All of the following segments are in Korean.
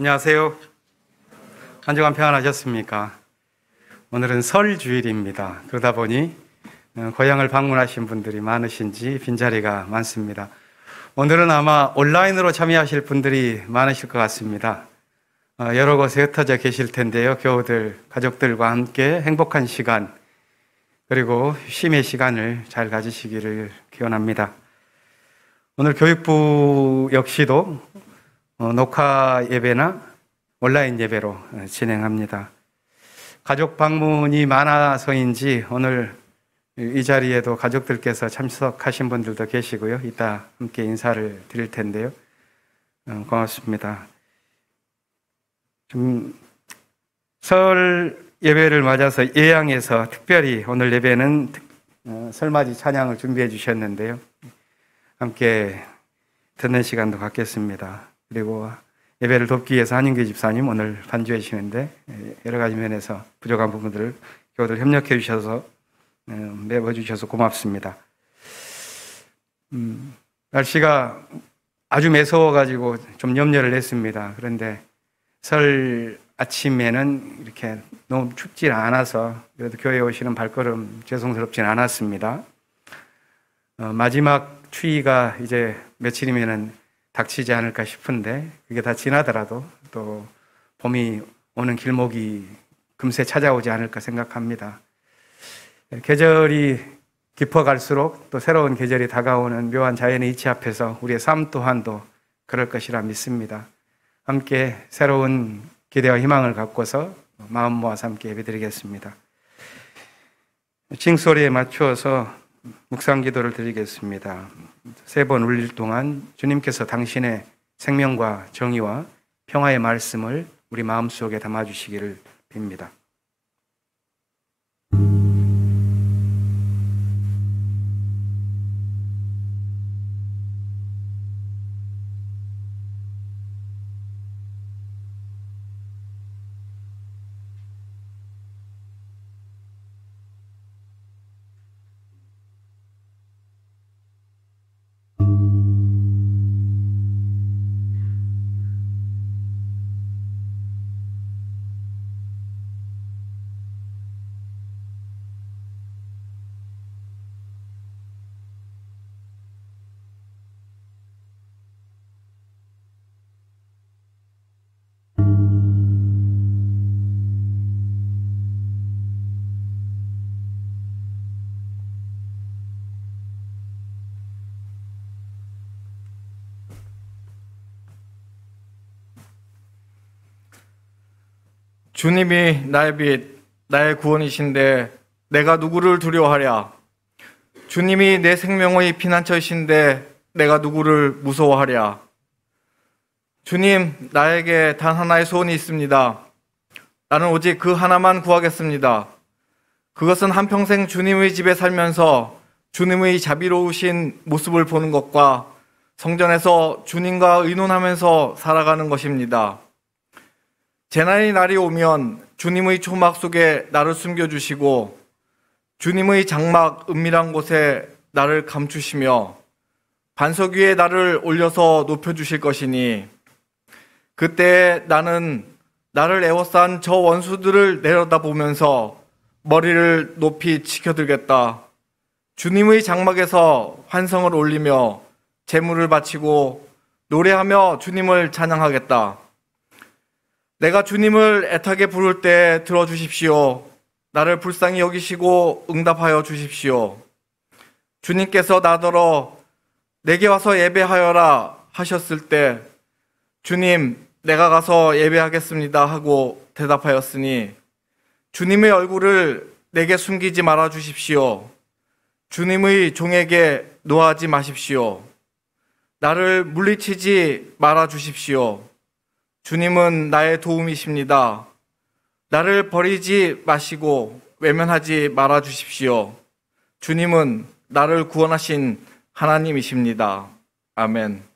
안녕하세요. 한 주간 평안하셨습니까? 오늘은 설 주일입니다. 그러다 보니 고향을 방문하신 분들이 많으신지 빈자리가 많습니다. 오늘은 아마 온라인으로 참여하실 분들이 많으실 것 같습니다. 여러 곳에 흩어져 계실 텐데요. 교우들, 가족들과 함께 행복한 시간 그리고 쉼의 시간을 잘 가지시기를 기원합니다. 오늘 교육부 역시도 녹화 예배나 온라인 예배로 진행합니다. 가족 방문이 많아서인지 오늘 이 자리에도 가족들께서 참석하신 분들도 계시고요. 이따 함께 인사를 드릴 텐데요. 고맙습니다. 설 예배를 맞아서 예양에서 특별히 오늘 예배는 설맞이 찬양을 준비해 주셨는데요. 함께 듣는 시간도 갖겠습니다. 그리고 예배를 돕기 위해서 한윤기 집사님 오늘 반주해 주시는데 여러 가지 면에서 부족한 부분들을 교우들 협력해 주셔서 메워주셔서 고맙습니다. 날씨가 아주 매서워가지고 좀 염려를 했습니다. 그런데 설 아침에는 이렇게 너무 춥지 않아서 그래도 교회에 오시는 발걸음 죄송스럽진 않았습니다. 마지막 추위가 이제 며칠이면은 닥치지 않을까 싶은데 그게 다 지나더라도 또 봄이 오는 길목이 금세 찾아오지 않을까 생각합니다. 계절이 깊어갈수록 또 새로운 계절이 다가오는 묘한 자연의 이치 앞에서 우리의 삶 또한도 그럴 것이라 믿습니다. 함께 새로운 기대와 희망을 갖고서 마음 모아서 함께 예배드리겠습니다. 징소리에 맞추어서 묵상 기도를 드리겠습니다. 3번 울릴 동안 주님께서 당신의 생명과 정의와 평화의 말씀을 우리 마음속에 담아주시기를 빕니다. 주님이 나의 빛, 나의 구원이신데 내가 누구를 두려워하랴. 주님이 내 생명의 피난처이신데 내가 누구를 무서워하랴. 주님, 나에게 단 하나의 소원이 있습니다. 나는 오직 그 하나만 구하겠습니다. 그것은 한평생 주님의 집에 살면서 주님의 자비로우신 모습을 보는 것과 성전에서 주님과 의논하면서 살아가는 것입니다. 재난의 날이 오면 주님의 초막 속에 나를 숨겨주시고 주님의 장막 은밀한 곳에 나를 감추시며 반석 위에 나를 올려서 높여주실 것이니 그때 나는 나를 애워싼 저 원수들을 내려다보면서 머리를 높이 치켜들겠다. 주님의 장막에서 환성을 올리며 제물을 바치고 노래하며 주님을 찬양하겠다. 내가 주님을 애타게 부를 때 들어주십시오. 나를 불쌍히 여기시고 응답하여 주십시오. 주님께서 나더러 내게 와서 예배하여라 하셨을 때 주님, 내가 가서 예배하겠습니다 하고 대답하였으니 주님의 얼굴을 내게 숨기지 말아 주십시오. 주님의 종에게 노하지 마십시오. 나를 물리치지 말아 주십시오. 주님은 나의 도움이십니다. 나를 버리지 마시고 외면하지 말아 주십시오. 주님은 나를 구원하신 하나님이십니다. 아멘.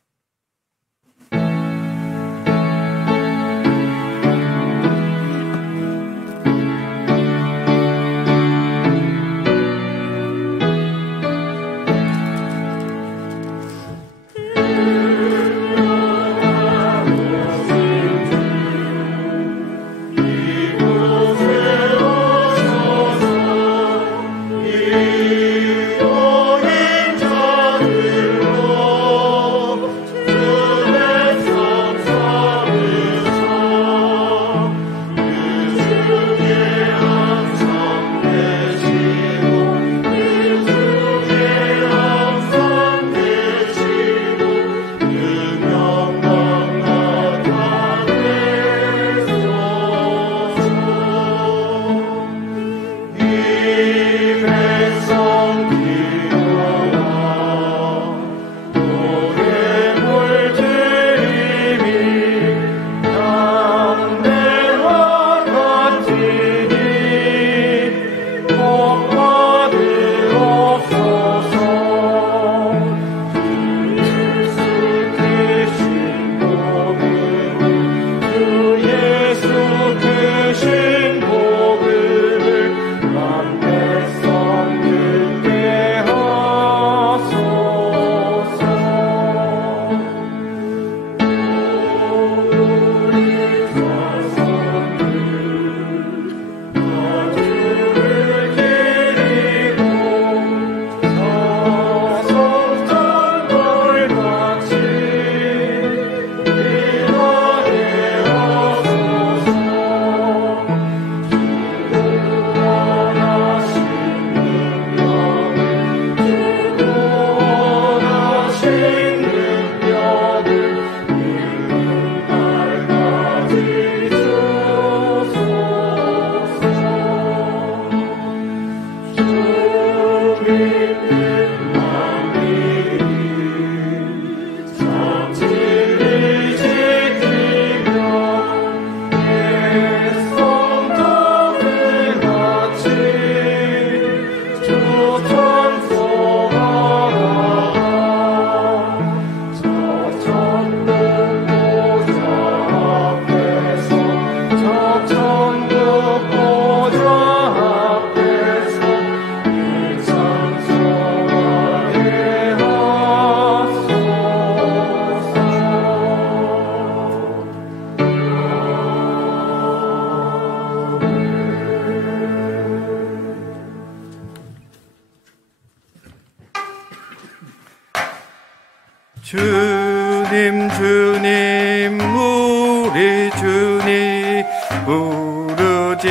주님 주님 우리 주님 부르짖음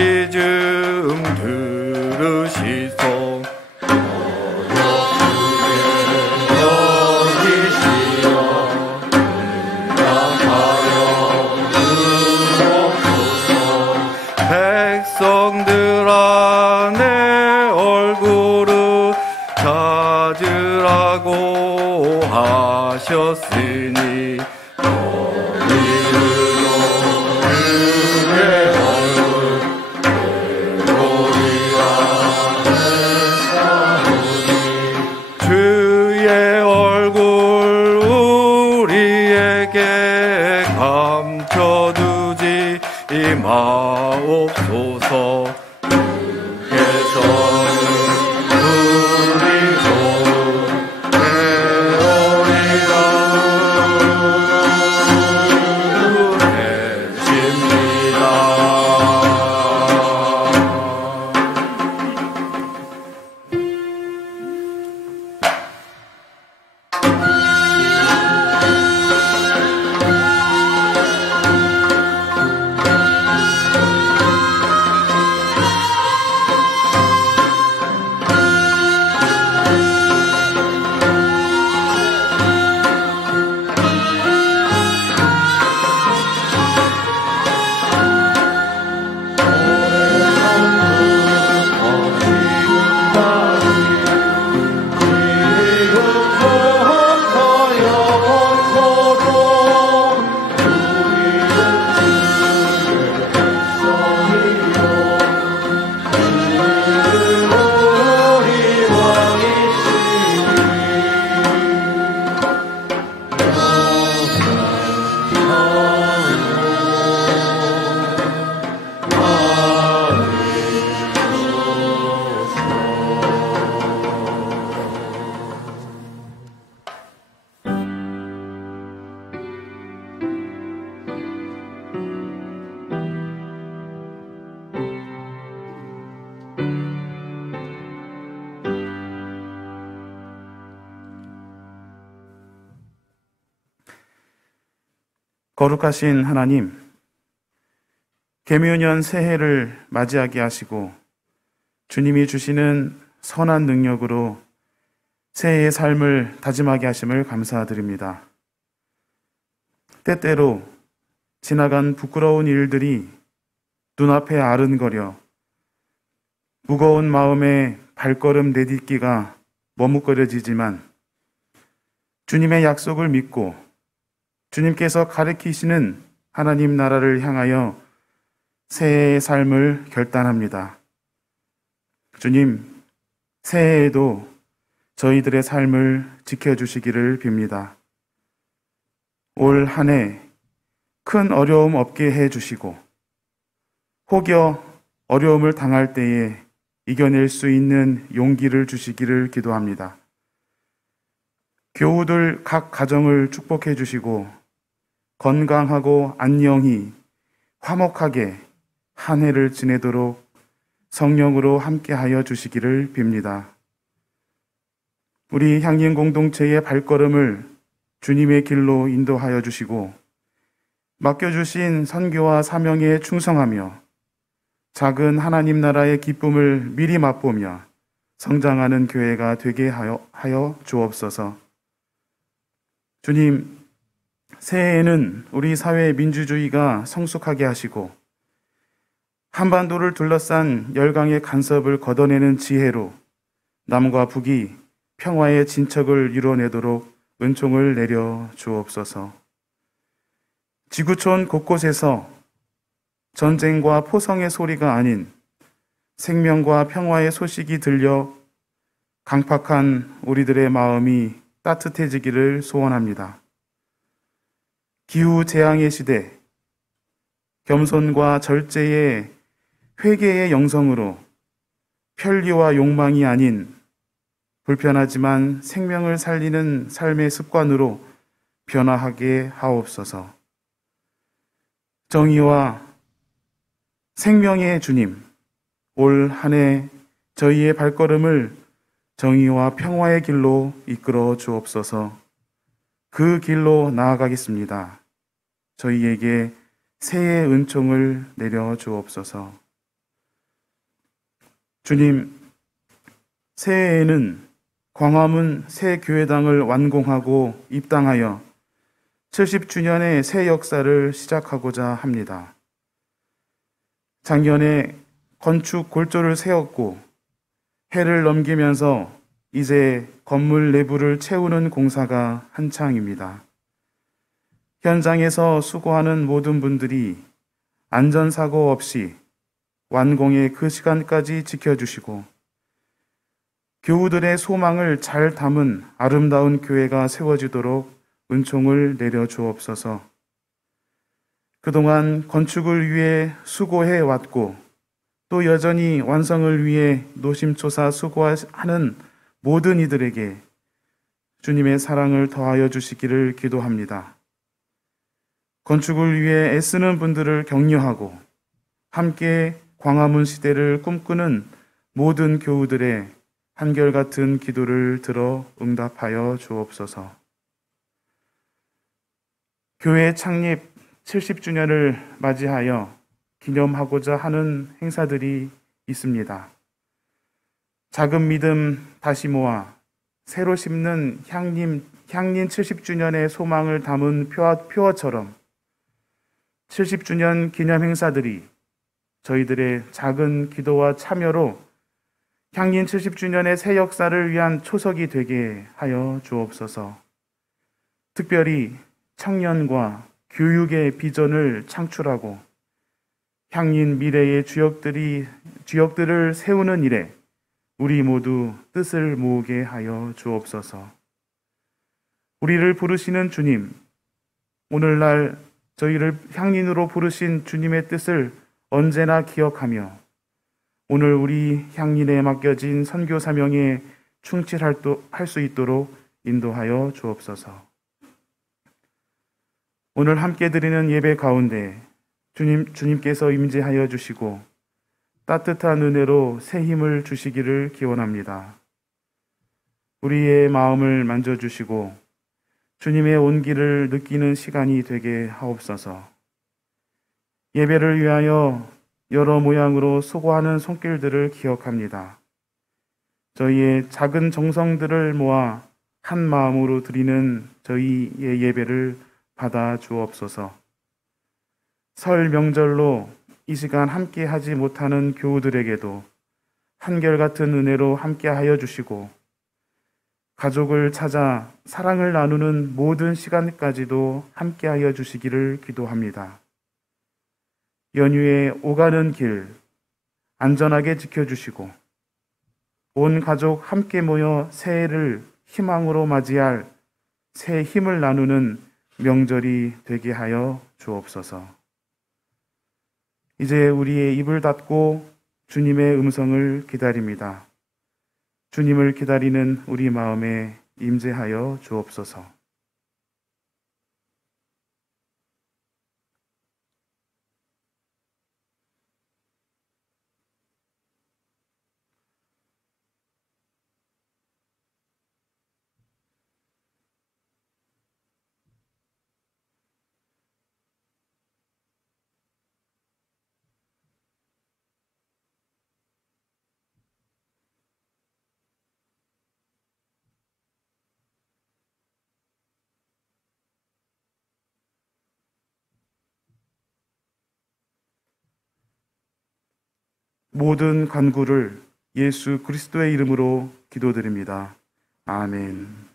들으시소. 백성들아 내 얼굴을 찾으라고 하셨으니 너희들도 그의 얼굴 보리라 했사오니 주의 얼굴 우리에게 감춰두지 마옵소서. 주께서는 우리 곧 배우리라. 거룩하신 하나님, 계묘년 새해를 맞이하게 하시고 주님이 주시는 선한 능력으로 새해의 삶을 다짐하게 하심을 감사드립니다. 때때로 지나간 부끄러운 일들이 눈앞에 아른거려 무거운 마음에 발걸음 내딛기가 머뭇거려지지만 주님의 약속을 믿고 주님께서 가르치시는 하나님 나라를 향하여 새해의 삶을 결단합니다. 주님, 새해에도 저희들의 삶을 지켜주시기를 빕니다. 올 한 해 큰 어려움 없게 해주시고 혹여 어려움을 당할 때에 이겨낼 수 있는 용기를 주시기를 기도합니다. 교우들 각 가정을 축복해 주시고 건강하고 안녕히 화목하게 한 해를 지내도록 성령으로 함께하여 주시기를 빕니다. 우리 향인 공동체의 발걸음을 주님의 길로 인도하여 주시고 맡겨주신 선교와 사명에 충성하며 작은 하나님 나라의 기쁨을 미리 맛보며 성장하는 교회가 되게 하여 주옵소서. 주님, 새해에는 우리 사회의 민주주의가 성숙하게 하시고 한반도를 둘러싼 열강의 간섭을 걷어내는 지혜로 남과 북이 평화의 진척을 이뤄내도록 은총을 내려 주옵소서. 지구촌 곳곳에서 전쟁과 포성의 소리가 아닌 생명과 평화의 소식이 들려 강팍한 우리들의 마음이 따뜻해지기를 소원합니다. 기후 재앙의 시대, 겸손과 절제의 회개의 영성으로 편리와 욕망이 아닌 불편하지만 생명을 살리는 삶의 습관으로 변화하게 하옵소서. 정의와 생명의 주님, 올 한 해 저희의 발걸음을 정의와 평화의 길로 이끌어 주옵소서. 그 길로 나아가겠습니다. 저희에게 새해의 은총을 내려 주옵소서. 주님, 새해에는 광화문 새 교회당을 완공하고 입당하여 70주년의 새 역사를 시작하고자 합니다. 작년에 건축 골조를 세웠고 해를 넘기면서 이제 건물 내부를 채우는 공사가 한창입니다. 현장에서 수고하는 모든 분들이 안전사고 없이 완공의 그 시간까지 지켜주시고 교우들의 소망을 잘 담은 아름다운 교회가 세워지도록 은총을 내려 주옵소서. 그동안 건축을 위해 수고해 왔고 또 여전히 완성을 위해 노심초사 수고하는 모든 이들에게 주님의 사랑을 더하여 주시기를 기도합니다. 건축을 위해 애쓰는 분들을 격려하고 함께 광화문 시대를 꿈꾸는 모든 교우들의 한결같은 기도를 들어 응답하여 주옵소서. 교회 창립 70주년을 맞이하여 기념하고자 하는 행사들이 있습니다. 작은 믿음 다시 모아 새로 심는 향린 70주년의 소망을 담은 표어처럼 70주년 기념 행사들이 저희들의 작은 기도와 참여로 향린 70주년의 새 역사를 위한 초석이 되게 하여 주옵소서. 특별히 청년과 교육의 비전을 창출하고 향린 미래의 주역들을 세우는 일에 우리 모두 뜻을 모으게 하여 주옵소서. 우리를 부르시는 주님, 오늘날 저희를 향린으로 부르신 주님의 뜻을 언제나 기억하며 오늘 우리 향린에 맡겨진 선교 사명에 충실할 수 있도록 인도하여 주옵소서. 오늘 함께 드리는 예배 가운데 주님께서 임재하여 주시고 따뜻한 은혜로 새 힘을 주시기를 기원합니다. 우리의 마음을 만져주시고 주님의 온기를 느끼는 시간이 되게 하옵소서. 예배를 위하여 여러 모양으로 수고하는 손길들을 기억합니다. 저희의 작은 정성들을 모아 한 마음으로 드리는 저희의 예배를 받아 주옵소서. 설 명절로 이 시간 함께 하지 못하는 교우들에게도 한결같은 은혜로 함께 하여 주시고, 가족을 찾아 사랑을 나누는 모든 시간까지도 함께 하여 주시기를 기도합니다. 연휴에 오가는 길 안전하게 지켜주시고, 온 가족 함께 모여 새해를 희망으로 맞이할 새 힘을 나누는 명절이 되게 하여 주옵소서. 이제 우리의 입을 닫고 주님의 음성을 기다립니다. 주님을 기다리는 우리 마음에 임재하여 주옵소서. 모든 간구를 예수 그리스도의 이름으로 기도드립니다. 아멘.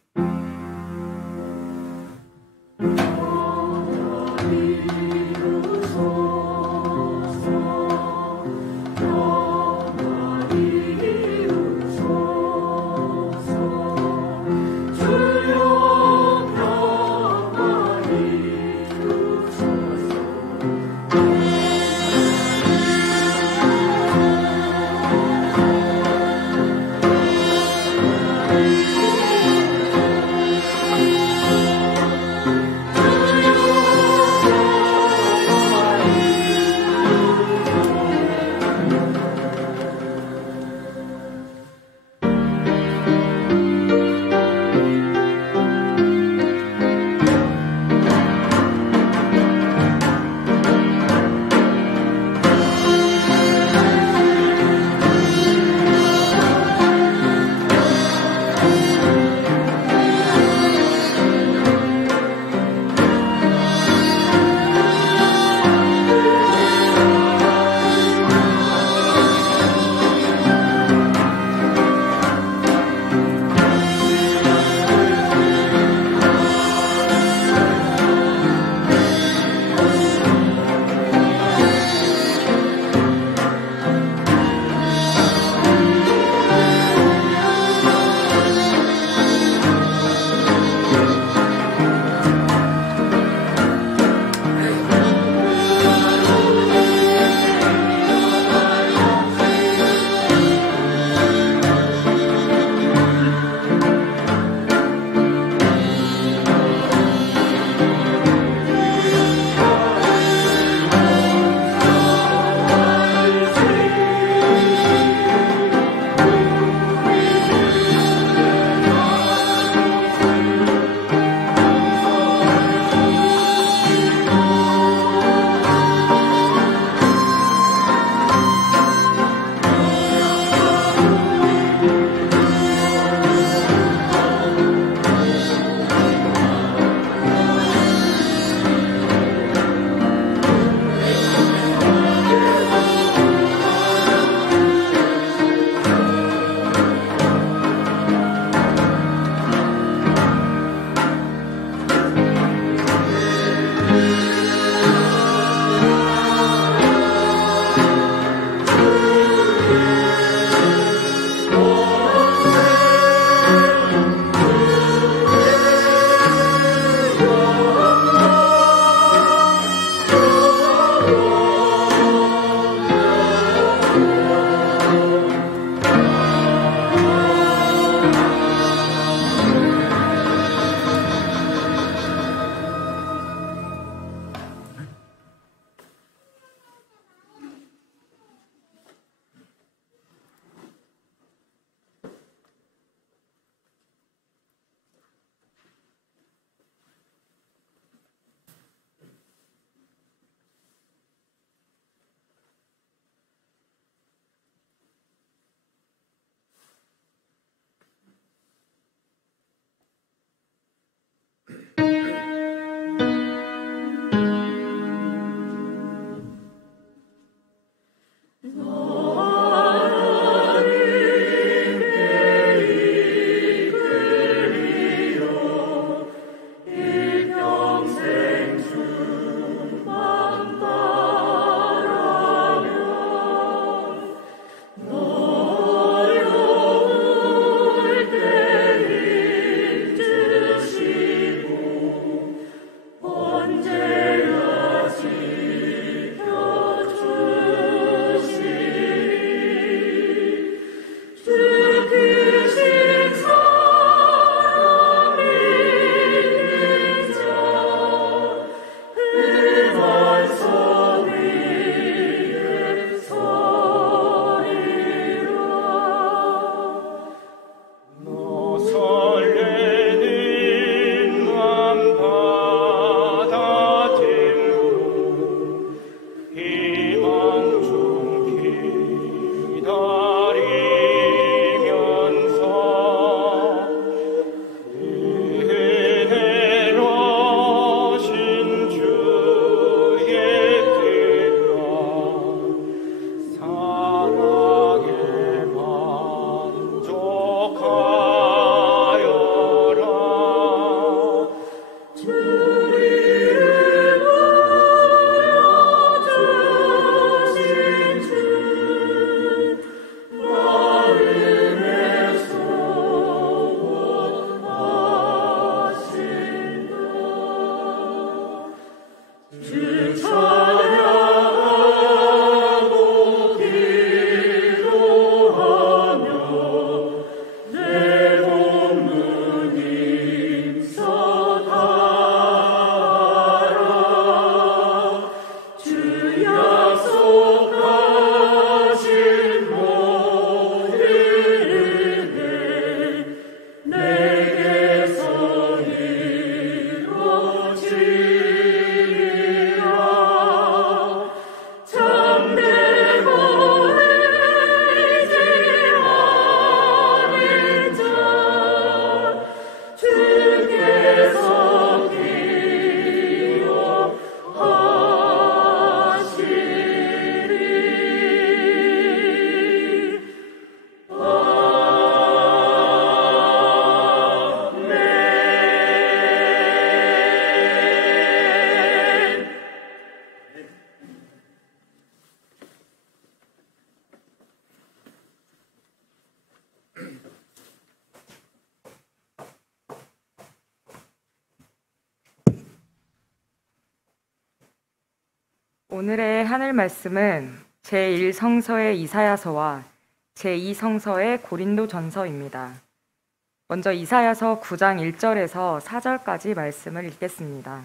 오늘의 하늘 말씀은 제1성서의 이사야서와 제2성서의 고린도전서입니다. 먼저 이사야서 9장 1절에서 4절까지 말씀을 읽겠습니다.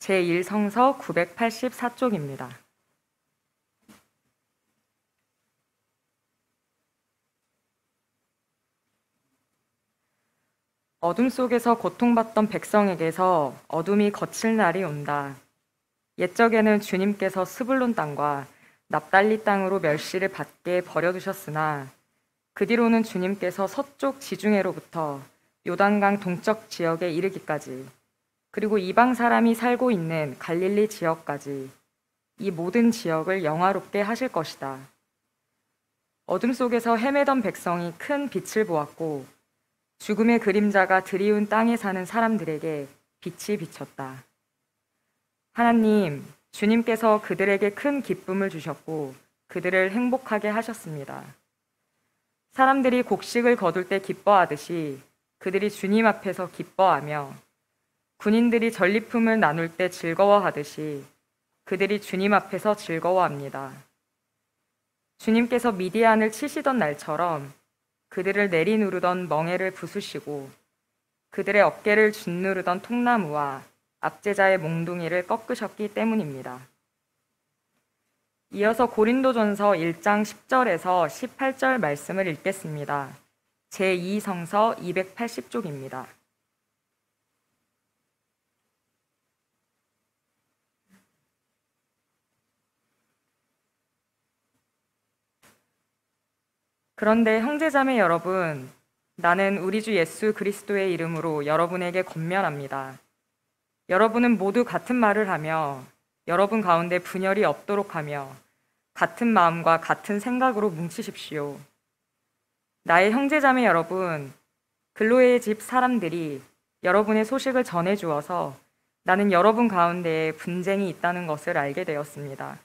제1성서 984쪽입니다. 어둠 속에서 고통받던 백성에게서 어둠이 거칠 날이 온다. 옛적에는 주님께서 스불론 땅과 납달리 땅으로 멸시를 받게 버려두셨으나 그 뒤로는 주님께서 서쪽 지중해로부터 요단강 동쪽 지역에 이르기까지 그리고 이방 사람이 살고 있는 갈릴리 지역까지 이 모든 지역을 영화롭게 하실 것이다. 어둠 속에서 헤매던 백성이 큰 빛을 보았고 죽음의 그림자가 드리운 땅에 사는 사람들에게 빛이 비쳤다. 하나님, 주님께서 그들에게 큰 기쁨을 주셨고 그들을 행복하게 하셨습니다. 사람들이 곡식을 거둘 때 기뻐하듯이 그들이 주님 앞에서 기뻐하며 군인들이 전리품을 나눌 때 즐거워하듯이 그들이 주님 앞에서 즐거워합니다. 주님께서 미디안을 치시던 날처럼 그들을 내리누르던 멍에를 부수시고 그들의 어깨를 짓누르던 통나무와 압제자의 몽둥이를 꺾으셨기 때문입니다. 이어서 고린도전서 1장 10절에서 18절 말씀을 읽겠습니다. 제2성서 280쪽입니다. 그런데 형제자매 여러분, 나는 우리 주 예수 그리스도의 이름으로 여러분에게 권면합니다. 여러분은 모두 같은 말을 하며 여러분 가운데 분열이 없도록 하며 같은 마음과 같은 생각으로 뭉치십시오. 나의 형제자매 여러분, 글로에의 집 사람들이 여러분의 소식을 전해주어서 나는 여러분 가운데에 분쟁이 있다는 것을 알게 되었습니다.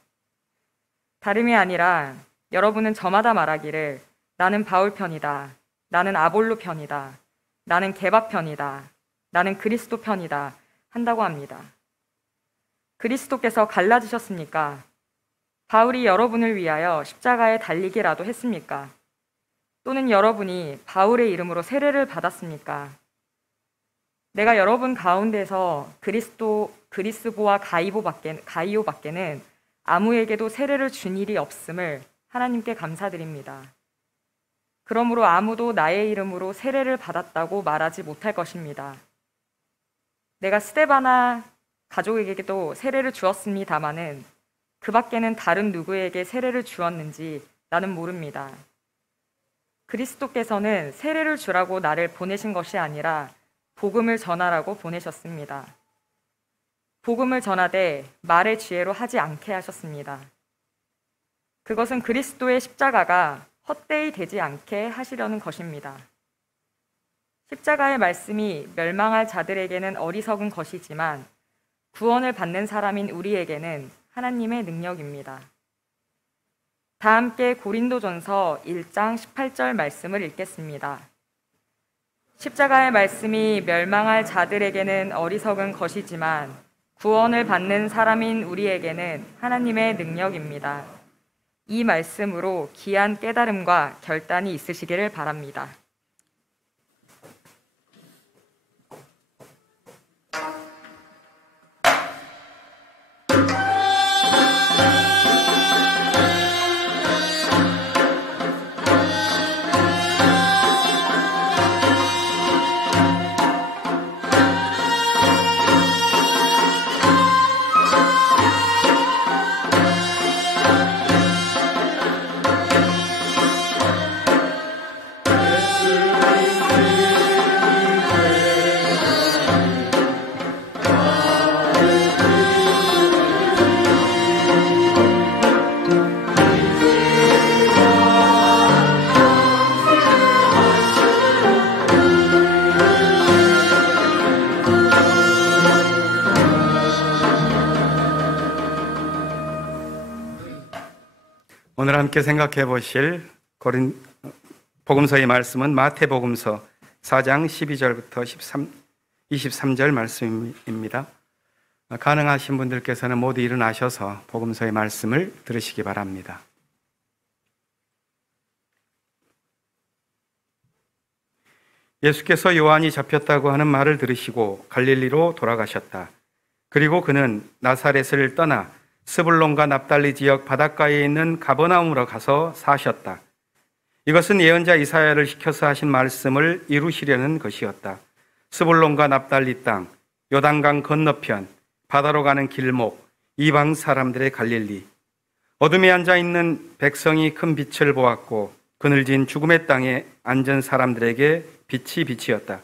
다름이 아니라 여러분은 저마다 말하기를 나는 바울 편이다. 나는 아볼로 편이다. 나는 게바 편이다. 나는 그리스도 편이다. 한다고 합니다. 그리스도께서 갈라지셨습니까? 바울이 여러분을 위하여 십자가에 달리기라도 했습니까? 또는 여러분이 바울의 이름으로 세례를 받았습니까? 내가 여러분 가운데서 그리스보와 가이오밖에는 아무에게도 세례를 준 일이 없음을 하나님께 감사드립니다. 그러므로 아무도 나의 이름으로 세례를 받았다고 말하지 못할 것입니다. 내가 스데바나 가족에게도 세례를 주었습니다마는 그 밖에는 다른 누구에게 세례를 주었는지 나는 모릅니다. 그리스도께서는 세례를 주라고 나를 보내신 것이 아니라 복음을 전하라고 보내셨습니다. 복음을 전하되 말의 지혜로 하지 않게 하셨습니다. 그것은 그리스도의 십자가가 헛되이 되지 않게 하시려는 것입니다. 십자가의 말씀이 멸망할 자들에게는 어리석은 것이지만 구원을 받는 사람인 우리에게는 하나님의 능력입니다. 다 함께 고린도전서 1장 18절 말씀을 읽겠습니다. 십자가의 말씀이 멸망할 자들에게는 어리석은 것이지만 구원을 받는 사람인 우리에게는 하나님의 능력입니다. 이 말씀으로 귀한 깨달음과 결단이 있으시기를 바랍니다. 오늘 함께 생각해 보실 복음서의 말씀은 마태복음서 4장 12절부터 23절 말씀입니다. 가능하신 분들께서는 모두 일어나셔서 복음서의 말씀을 들으시기 바랍니다. 예수께서 요한이 잡혔다고 하는 말을 들으시고 갈릴리로 돌아가셨다. 그리고 그는 나사렛을 떠나 스불론과 납달리 지역 바닷가에 있는 가버나움으로 가서 사셨다. 이것은 예언자 이사야를 시켜서 하신 말씀을 이루시려는 것이었다. 스불론과 납달리 땅, 요단강 건너편, 바다로 가는 길목, 이방 사람들의 갈릴리. 어둠에 앉아 있는 백성이 큰 빛을 보았고 그늘진 죽음의 땅에 앉은 사람들에게 빛이 빛이었다.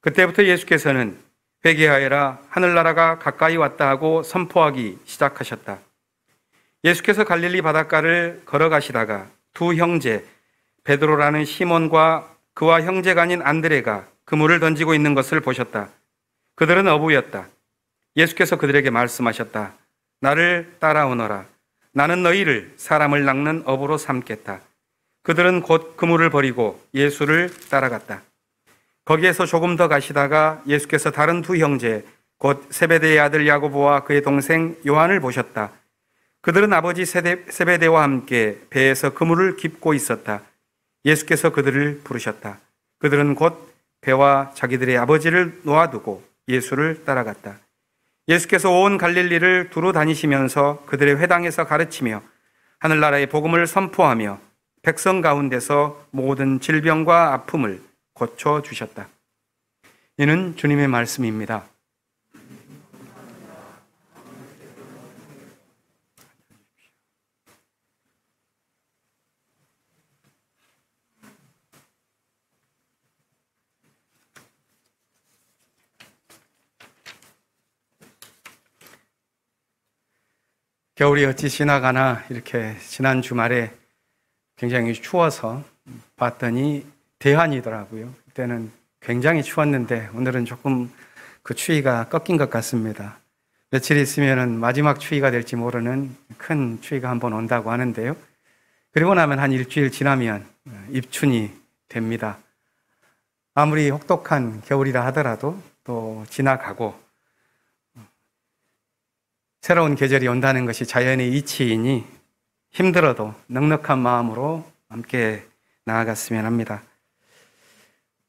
그때부터 예수께서는 회개하여라, 하늘나라가 가까이 왔다 하고 선포하기 시작하셨다. 예수께서 갈릴리 바닷가를 걸어가시다가 두 형제 베드로라는 시몬과 그와 형제가 아닌 안드레가 그물을 던지고 있는 것을 보셨다. 그들은 어부였다. 예수께서 그들에게 말씀하셨다. 나를 따라오너라. 나는 너희를 사람을 낚는 어부로 삼겠다. 그들은 곧 그물을 버리고 예수를 따라갔다. 거기에서 조금 더 가시다가 예수께서 다른 두 형제 곧 세베대의 아들 야고보와 그의 동생 요한을 보셨다. 그들은 아버지 세베대와 함께 배에서 그물을 깁고 있었다. 예수께서 그들을 부르셨다. 그들은 곧 배와 자기들의 아버지를 놓아두고 예수를 따라갔다. 예수께서 온 갈릴리를 두루 다니시면서 그들의 회당에서 가르치며 하늘나라의 복음을 선포하며 백성 가운데서 모든 질병과 아픔을 고쳐주셨다. 이는 주님의 말씀입니다. 겨울이 어찌 지나가나 이렇게 지난 주말에 굉장히 추워서 봤더니 대한이더라고요. 그때는 굉장히 추웠는데 오늘은 조금 그 추위가 꺾인 것 같습니다. 며칠 있으면 마지막 추위가 될지 모르는 큰 추위가 한번 온다고 하는데요. 그리고 나면 한 일주일 지나면 입춘이 됩니다. 아무리 혹독한 겨울이라 하더라도 또 지나가고 새로운 계절이 온다는 것이 자연의 이치이니 힘들어도 넉넉한 마음으로 함께 나아갔으면 합니다.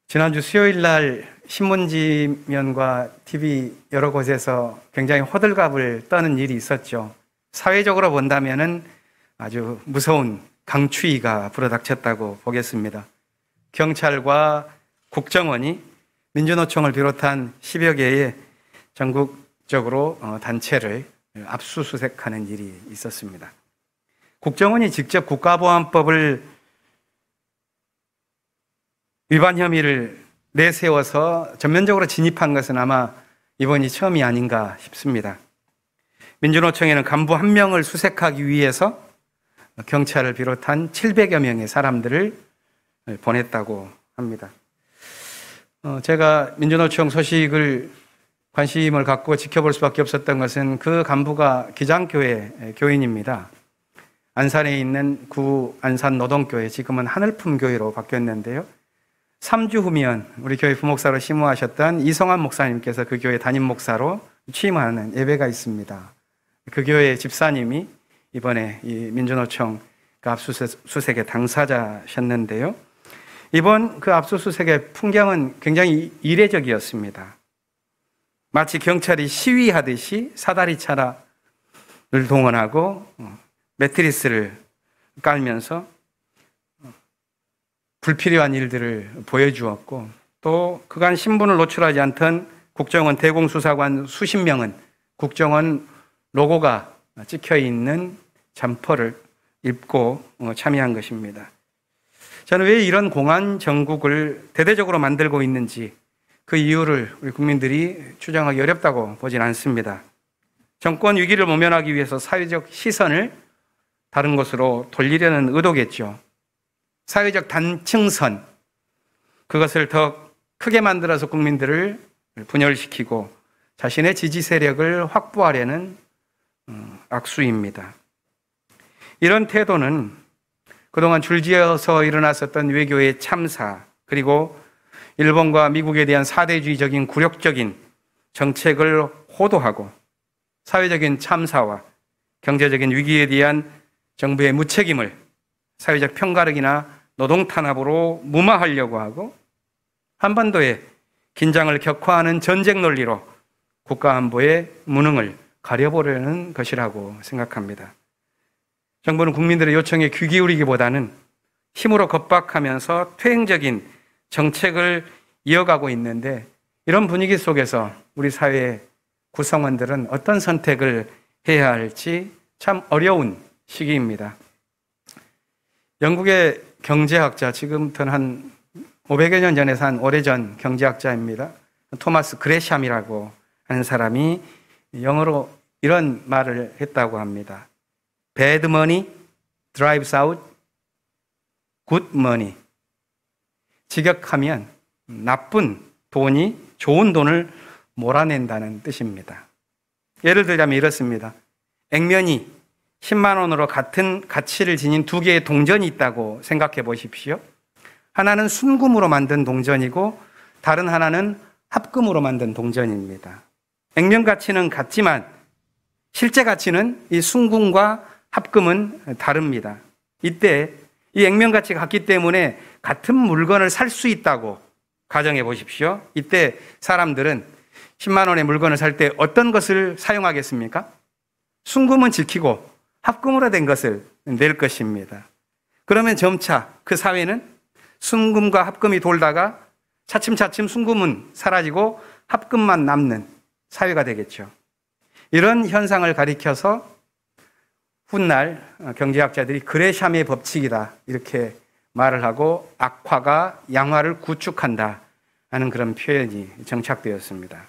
지난주 수요일 날 신문지면과 TV 여러 곳에서 굉장히 호들갑을 떠는 일이 있었죠. 사회적으로 본다면은 아주 무서운 강추위가 불어닥쳤다고 보겠습니다. 경찰과 국정원이 민주노총을 비롯한 10여 개의 전국적으로 단체를 압수수색하는 일이 있었습니다. 국정원이 직접 국가보안법을 위반 혐의를 내세워서 전면적으로 진입한 것은 아마 이번이 처음이 아닌가 싶습니다. 민주노총에는 간부 한 명을 수색하기 위해서 경찰을 비롯한 700여 명의 사람들을 보냈다고 합니다. 제가 민주노총 소식을 관심을 갖고 지켜볼 수밖에 없었던 것은 그 간부가 기장교회 교인입니다. 안산에 있는 구 안산노동교회, 지금은 하늘품교회로 바뀌었는데요. 3주 후면 우리 교회 부목사로 심무하셨던 이성환 목사님께서 그 교회 담임 목사로 취임하는 예배가 있습니다. 그 교회 집사님이 이번에 이 민주노총 그 압수수색의 당사자셨는데요. 이번 그 압수수색의 풍경은 굉장히 이례적이었습니다. 마치 경찰이 시위하듯이 사다리 차를 동원하고 매트리스를 깔면서 불필요한 일들을 보여주었고, 또 그간 신분을 노출하지 않던 국정원 대공수사관 수십 명은 국정원 로고가 찍혀있는 잠퍼를 입고 참여한 것입니다. 저는 왜 이런 공안 정국을 대대적으로 만들고 있는지 그 이유를 우리 국민들이 추정하기 어렵다고 보진 않습니다. 정권 위기를 모면하기 위해서 사회적 시선을 다른 곳으로 돌리려는 의도겠죠. 사회적 단층선, 그것을 더 크게 만들어서 국민들을 분열시키고 자신의 지지 세력을 확보하려는 악수입니다. 이런 태도는 그동안 줄지어서 일어났었던 외교의 참사, 그리고 일본과 미국에 대한 사대주의적인 굴욕적인 정책을 호도하고 사회적인 참사와 경제적인 위기에 대한 정부의 무책임을 사회적 편가르기나 노동 탄압으로 무마하려고 하고 한반도에 긴장을 격화하는 전쟁 논리로 국가 안보의 무능을 가려보려는 것이라고 생각합니다. 정부는 국민들의 요청에 귀 기울이기보다는 힘으로 겁박하면서 퇴행적인 정책을 이어가고 있는데, 이런 분위기 속에서 우리 사회의 구성원들은 어떤 선택을 해야 할지 참 어려운 시기입니다. 영국의 경제학자, 지금부터 한 500여 년 전에 산 오래전 경제학자입니다. 토마스 그레샴이라고 하는 사람이 영어로 이런 말을 했다고 합니다. Bad money drives out good money. 직역하면 나쁜 돈이 좋은 돈을 몰아낸다는 뜻입니다. 예를 들자면 이렇습니다. 액면이 10만 원으로 같은 가치를 지닌 두 개의 동전이 있다고 생각해 보십시오. 하나는 순금으로 만든 동전이고 다른 하나는 합금으로 만든 동전입니다. 액면 가치는 같지만 실제 가치는 이 순금과 합금은 다릅니다. 이때 이 액면 가치가 같기 때문에 같은 물건을 살 수 있다고 가정해 보십시오. 이때 사람들은 10만 원의 물건을 살 때 어떤 것을 사용하겠습니까? 순금은 지키고 합금으로 된 것을 낼 것입니다. 그러면 점차 그 사회는 순금과 합금이 돌다가 차츰차츰 순금은 사라지고 합금만 남는 사회가 되겠죠. 이런 현상을 가리켜서 훗날 경제학자들이 그레샴의 법칙이다 이렇게 말을 하고 악화가 양화를 구축한다 하는 그런 표현이 정착되었습니다.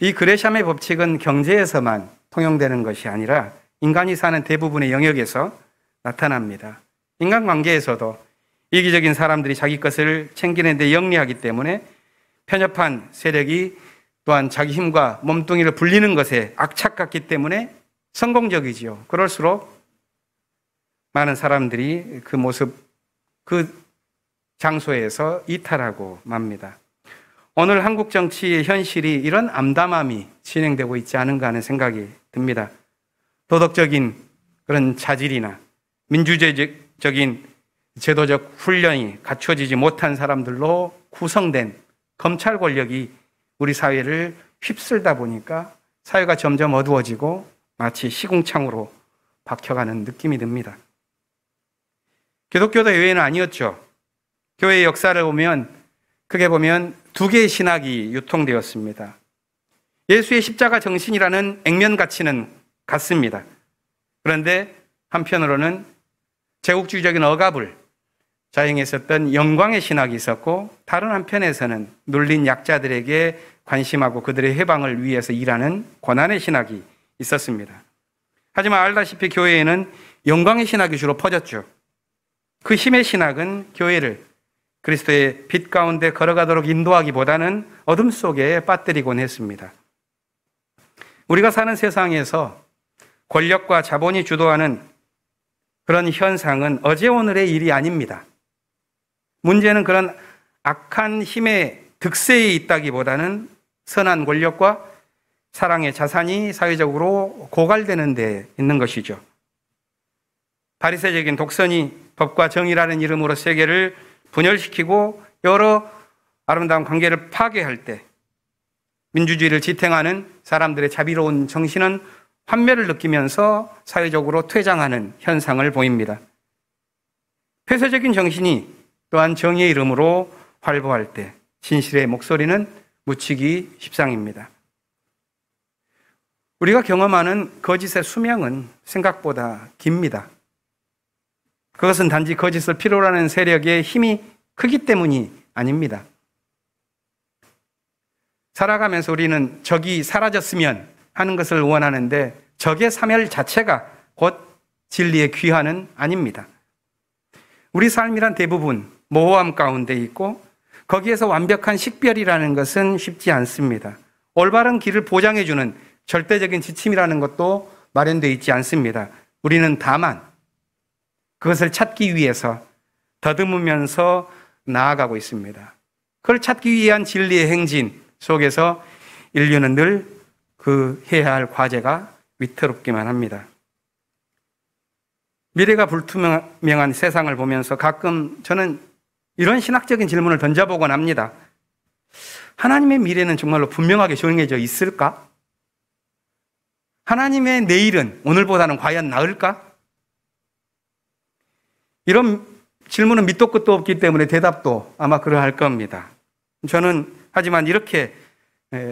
이 그레샴의 법칙은 경제에서만 통용되는 것이 아니라 인간이 사는 대부분의 영역에서 나타납니다. 인간관계에서도 이기적인 사람들이 자기 것을 챙기는 데 영리하기 때문에 편협한 세력이 또한 자기 힘과 몸뚱이를 불리는 것에 악착같기 때문에 성공적이지요. 그럴수록 많은 사람들이 그 모습, 그 장소에서 이탈하고 맙니다. 오늘 한국 정치의 현실이 이런 암담함이 진행되고 있지 않은가 하는 생각이 듭니다. 도덕적인 그런 자질이나 민주주의적인 제도적 훈련이 갖춰지지 못한 사람들로 구성된 검찰 권력이 우리 사회를 휩쓸다 보니까 사회가 점점 어두워지고 마치 시궁창으로 박혀가는 느낌이 듭니다. 기독교도 예외는 아니었죠. 교회의 역사를 보면 크게 보면 두 개의 신학이 유통되었습니다. 예수의 십자가 정신이라는 액면 가치는 같습니다. 그런데 한편으로는 제국주의적인 억압을 자행했었던 영광의 신학이 있었고, 다른 한편에서는 눌린 약자들에게 관심하고 그들의 해방을 위해서 일하는 고난의 신학이 있었습니다. 하지만 알다시피 교회에는 영광의 신학이 주로 퍼졌죠. 그 힘의 신학은 교회를 그리스도의 빛 가운데 걸어가도록 인도하기보다는 어둠 속에 빠뜨리곤 했습니다. 우리가 사는 세상에서 권력과 자본이 주도하는 그런 현상은 어제 오늘의 일이 아닙니다. 문제는 그런 악한 힘의 득세에 있다기보다는 선한 권력과 사랑의 자산이 사회적으로 고갈되는 데 있는 것이죠. 바리새적인 독선이 법과 정의라는 이름으로 세계를 분열시키고 여러 아름다운 관계를 파괴할 때 민주주의를 지탱하는 사람들의 자비로운 정신은 환멸을 느끼면서 사회적으로 퇴장하는 현상을 보입니다. 폐쇄적인 정신이 또한 정의의 이름으로 활보할 때 진실의 목소리는 묻히기 십상입니다. 우리가 경험하는 거짓의 수명은 생각보다 깁니다. 그것은 단지 거짓을 필요로 하는 세력의 힘이 크기 때문이 아닙니다. 살아가면서 우리는 적이 사라졌으면 하는 것을 원하는데 적의 사멸 자체가 곧 진리의 귀환은 아닙니다. 우리 삶이란 대부분 모호함 가운데 있고 거기에서 완벽한 식별이라는 것은 쉽지 않습니다. 올바른 길을 보장해주는 절대적인 지침이라는 것도 마련되어 있지 않습니다. 우리는 다만 그것을 찾기 위해서 더듬으면서 나아가고 있습니다. 그걸 찾기 위한 진리의 행진 속에서 인류는 늘 그 해야 할 과제가 위태롭기만 합니다. 미래가 불투명한 세상을 보면서 가끔 저는 이런 신학적인 질문을 던져보곤 합니다. 하나님의 미래는 정말로 분명하게 정해져 있을까? 하나님의 내일은 오늘보다는 과연 나을까? 이런 질문은 밑도 끝도 없기 때문에 대답도 아마 그러할 겁니다. 저는 하지만 이렇게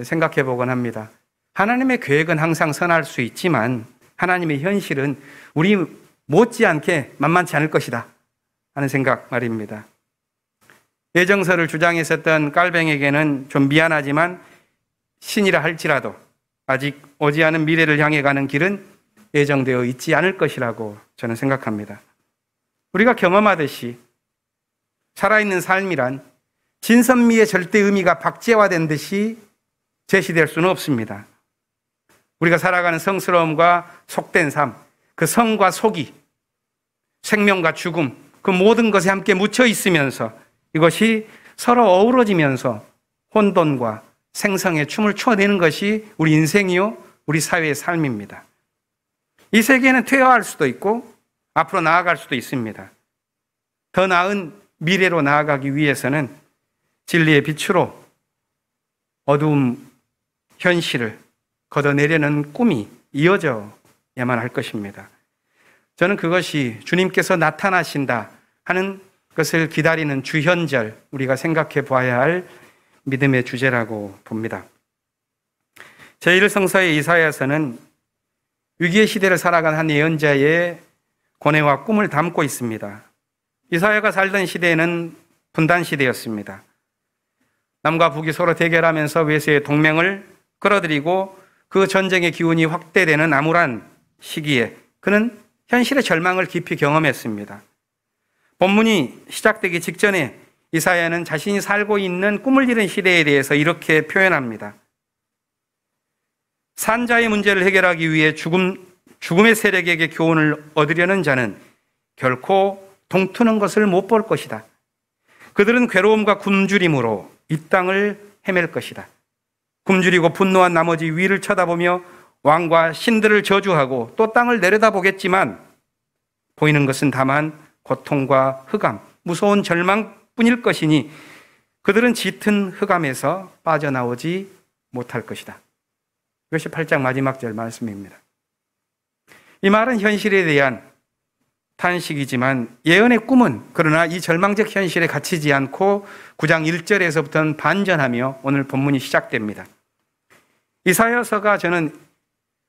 생각해 보곤 합니다. 하나님의 계획은 항상 선할 수 있지만 하나님의 현실은 우리 못지않게 만만치 않을 것이다 하는 생각 말입니다. 예정설을 주장했었던 깔뱅에게는 좀 미안하지만 신이라 할지라도 아직 오지 않은 미래를 향해 가는 길은 예정되어 있지 않을 것이라고 저는 생각합니다. 우리가 경험하듯이 살아있는 삶이란 진선미의 절대 의미가 박제화된 듯이 제시될 수는 없습니다. 우리가 살아가는 성스러움과 속된 삶, 그 성과 속이, 생명과 죽음, 그 모든 것에 함께 묻혀 있으면서 이것이 서로 어우러지면서 혼돈과 생성의 춤을 춰내는 것이 우리 인생이요, 우리 사회의 삶입니다. 이 세계는 퇴화할 수도 있고 앞으로 나아갈 수도 있습니다. 더 나은 미래로 나아가기 위해서는 진리의 빛으로 어두운 현실을 걷어내려는 꿈이 이어져야만 할 것입니다. 저는 그것이 주님께서 나타나신다 하는 것을 기다리는 주현절, 우리가 생각해 봐야 할 믿음의 주제라고 봅니다. 제1성서의 이사야서는 위기의 시대를 살아간 한 예언자의 고뇌와 꿈을 담고 있습니다. 이사야가 살던 시대에는 분단 시대였습니다. 남과 북이 서로 대결하면서 외세의 동맹을 끌어들이고 그 전쟁의 기운이 확대되는 암울한 시기에 그는 현실의 절망을 깊이 경험했습니다. 본문이 시작되기 직전에 이사야는 자신이 살고 있는 꿈을 이룬 시대에 대해서 이렇게 표현합니다. 산자의 문제를 해결하기 위해 죽음의 세력에게 교훈을 얻으려는 자는 결코 동트는 것을 못 볼 것이다. 그들은 괴로움과 굶주림으로 이 땅을 헤맬 것이다. 굶주리고 분노한 나머지 위를 쳐다보며 왕과 신들을 저주하고 또 땅을 내려다보겠지만 보이는 것은 다만 고통과 흑암, 무서운 절망뿐일 것이니 그들은 짙은 흑암에서 빠져나오지 못할 것이다. 이것이 8장 마지막 절 말씀입니다. 이 말은 현실에 대한 탄식이지만 예언의 꿈은 그러나 이 절망적 현실에 갇히지 않고 9장 1절에서부터는 반전하며 오늘 본문이 시작됩니다. 이사야서가 저는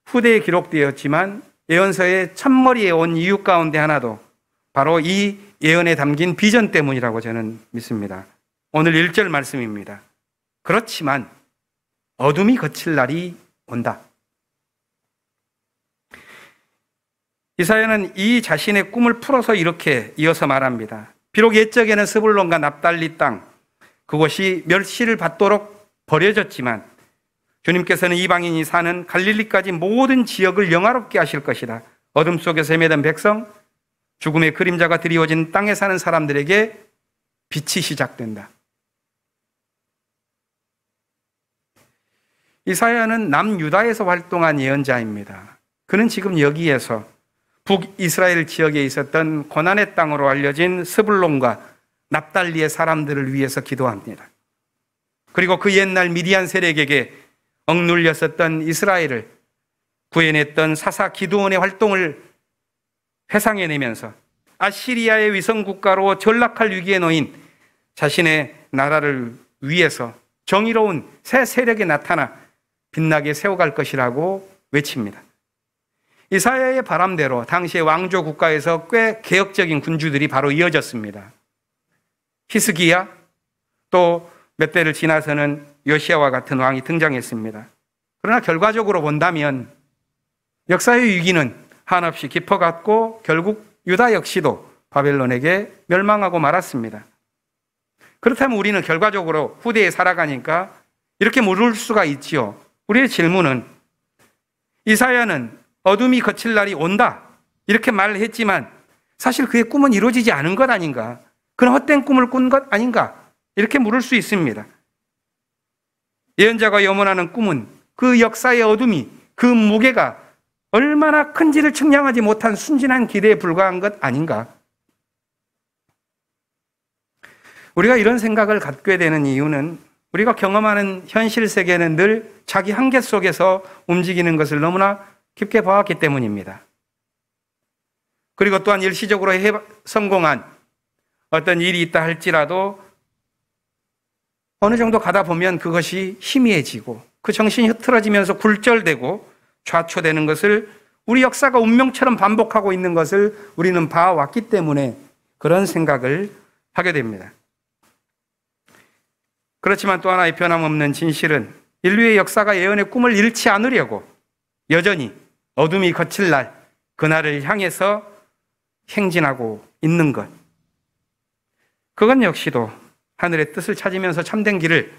후대에 기록되었지만 예언서의 첫머리에 온 이유 가운데 하나도 바로 이 예언에 담긴 비전 때문이라고 저는 믿습니다. 오늘 1절 말씀입니다. 그렇지만 어둠이 거칠 날이 온다. 이사야는 이 자신의 꿈을 풀어서 이렇게 이어서 말합니다. 비록 옛적에는 스불론과 납달리 땅, 그곳이 멸시를 받도록 버려졌지만 주님께서는 이방인이 사는 갈릴리까지 모든 지역을 영화롭게 하실 것이다. 어둠 속에서 헤매던 백성, 죽음의 그림자가 드리워진 땅에 사는 사람들에게 빛이 시작된다. 이사야는 남유다에서 활동한 예언자입니다. 그는 지금 여기에서 북이스라엘 지역에 있었던 고난의 땅으로 알려진 스불론과 납달리의 사람들을 위해서 기도합니다. 그리고 그 옛날 미디안 세력에게 억눌렸었던 이스라엘을 구해냈던 사사 기드온의 활동을 회상해내면서 아시리아의 위성국가로 전락할 위기에 놓인 자신의 나라를 위해서 정의로운 새 세력이 나타나 빛나게 세워갈 것이라고 외칩니다. 이사야의 바람대로 당시의 왕조 국가에서 꽤 개혁적인 군주들이 바로 이어졌습니다. 히스기야, 또 몇 대를 지나서는 요시야와 같은 왕이 등장했습니다. 그러나 결과적으로 본다면 역사의 위기는 한없이 깊어갔고 결국 유다 역시도 바벨론에게 멸망하고 말았습니다. 그렇다면 우리는 결과적으로 후대에 살아가니까 이렇게 물을 수가 있지요. 우리의 질문은 이사야는 어둠이 거칠 날이 온다 이렇게 말을 했지만 사실 그의 꿈은 이루어지지 않은 것 아닌가? 그는 헛된 꿈을 꾼 것 아닌가? 이렇게 물을 수 있습니다. 예언자가 염원하는 꿈은 그 역사의 어둠이, 그 무게가 얼마나 큰지를 측량하지 못한 순진한 기대에 불과한 것 아닌가? 우리가 이런 생각을 갖게 되는 이유는 우리가 경험하는 현실 세계는 늘 자기 한계 속에서 움직이는 것을 너무나 깊게 봐왔기 때문입니다. 그리고 또한 일시적으로 성공한 어떤 일이 있다 할지라도 어느 정도 가다 보면 그것이 희미해지고 그 정신이 흐트러지면서 굴절되고 좌초되는 것을 우리 역사가 운명처럼 반복하고 있는 것을 우리는 봐왔기 때문에 그런 생각을 하게 됩니다. 그렇지만 또 하나의 변함없는 진실은 인류의 역사가 예언의 꿈을 잃지 않으려고 여전히 어둠이 거칠 날, 그날을 향해서 행진하고 있는 것. 그건 역시도 하늘의 뜻을 찾으면서 참된 길을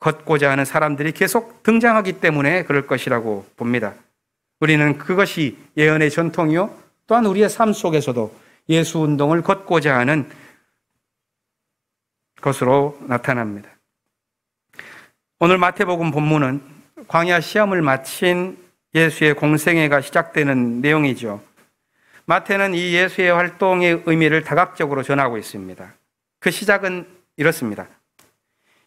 걷고자 하는 사람들이 계속 등장하기 때문에 그럴 것이라고 봅니다. 우리는 그것이 예언의 전통이요, 또한 우리의 삶 속에서도 예수 운동을 걷고자 하는 것으로 나타납니다. 오늘 마태복음 본문은 광야 시험을 마친 예수의 공생애가 시작되는 내용이죠. 마태는 이 예수의 활동의 의미를 다각적으로 전하고 있습니다. 그 시작은 이렇습니다.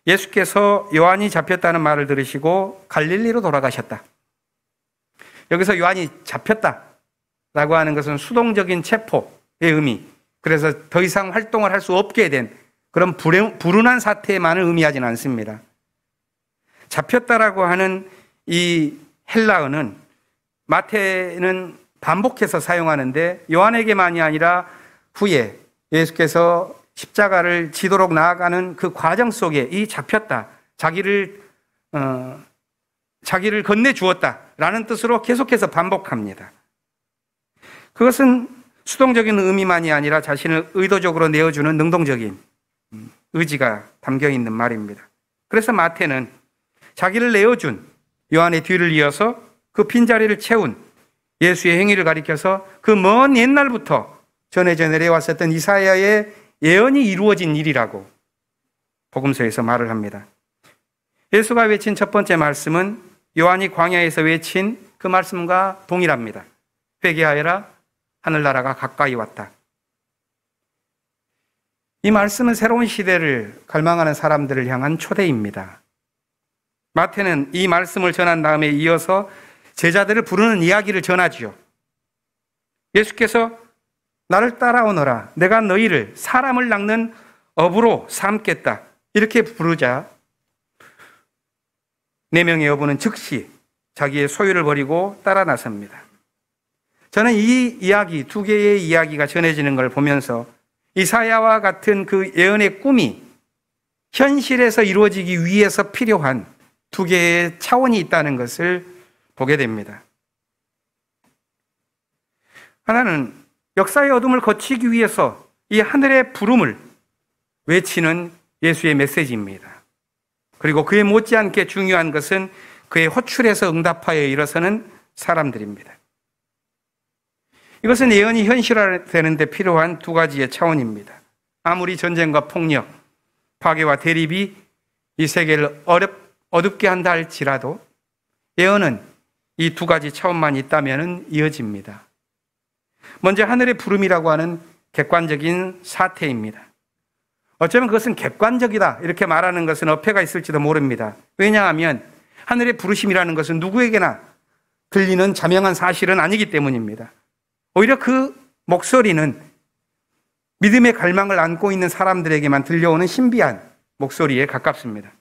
예수께서 요한이 잡혔다는 말을 들으시고 갈릴리로 돌아가셨다. 여기서 요한이 잡혔다라고 하는 것은 수동적인 체포의 의미, 그래서 더 이상 활동을 할 수 없게 된 그런 불운한 사태만을 의미하지는 않습니다. 잡혔다라고 하는 이 헬라어는 마태는 반복해서 사용하는데 요한에게만이 아니라 후에 예수께서 십자가를 지도록 나아가는 그 과정 속에 이 잡혔다, 자기를 건네주었다라는 뜻으로 계속해서 반복합니다. 그것은 수동적인 의미만이 아니라 자신을 의도적으로 내어주는 능동적인 의지가 담겨 있는 말입니다. 그래서 마태는 자기를 내어준 요한의 뒤를 이어서 그 빈자리를 채운 예수의 행위를 가리켜서 그 먼 옛날부터 전해져 내려왔었던 이사야의 예언이 이루어진 일이라고 복음서에서 말을 합니다. 예수가 외친 첫 번째 말씀은 요한이 광야에서 외친 그 말씀과 동일합니다. 회개하여라, 하늘나라가 가까이 왔다. 이 말씀은 새로운 시대를 갈망하는 사람들을 향한 초대입니다. 마태는 이 말씀을 전한 다음에 이어서 제자들을 부르는 이야기를 전하지요. 예수께서 나를 따라오너라, 내가 너희를 사람을 낚는 어부로 삼겠다, 이렇게 부르자 4명의 어부는 즉시 자기의 소유를 버리고 따라 나섭니다. 저는 이 이야기, 2개의 이야기가 전해지는 걸 보면서 이사야와 같은 그 예언의 꿈이 현실에서 이루어지기 위해서 필요한 2개의 차원이 있다는 것을 보게 됩니다. 하나는 역사의 어둠을 거치기 위해서 이 하늘의 부름을 외치는 예수의 메시지입니다. 그리고 그에 못지않게 중요한 것은 그의 호출에서 응답하여 일어서는 사람들입니다. 이것은 예언이 현실화되는 데 필요한 2가지의 차원입니다. 아무리 전쟁과 폭력, 파괴와 대립이 이 세계를 어둡게 한다 할지라도 예언은 이 2가지 차원만 있다면 이어집니다. 먼저 하늘의 부름이라고 하는 객관적인 사태입니다. 어쩌면 그것은 객관적이다 이렇게 말하는 것은 어폐가 있을지도 모릅니다. 왜냐하면 하늘의 부르심이라는 것은 누구에게나 들리는 자명한 사실은 아니기 때문입니다. 오히려 그 목소리는 믿음의 갈망을 안고 있는 사람들에게만 들려오는 신비한 목소리에 가깝습니다.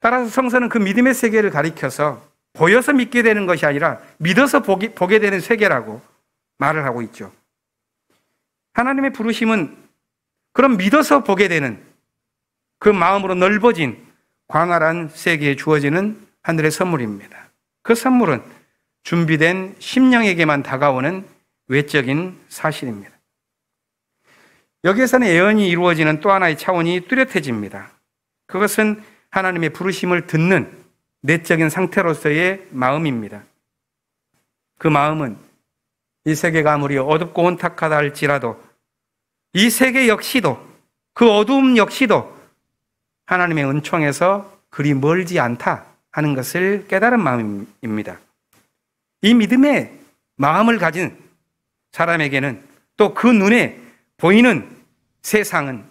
따라서 성서는 그 믿음의 세계를 가리켜서 보여서 믿게 되는 것이 아니라 믿어서 보게 되는 세계라고 말을 하고 있죠. 하나님의 부르심은 그럼 믿어서 보게 되는 그 마음으로 넓어진 광활한 세계에 주어지는 하늘의 선물입니다. 그 선물은 준비된 심령에게만 다가오는 외적인 사실입니다. 여기에서는 예언이 이루어지는 또 하나의 차원이 뚜렷해집니다. 그것은 하나님의 부르심을 듣는 내적인 상태로서의 마음입니다. 그 마음은 이 세계가 아무리 어둡고 혼탁하다 할지라도 이 세계 역시도, 그 어두움 역시도 하나님의 은총에서 그리 멀지 않다 하는 것을 깨달은 마음입니다. 이 믿음의 마음을 가진 사람에게는 또 그 눈에 보이는 세상은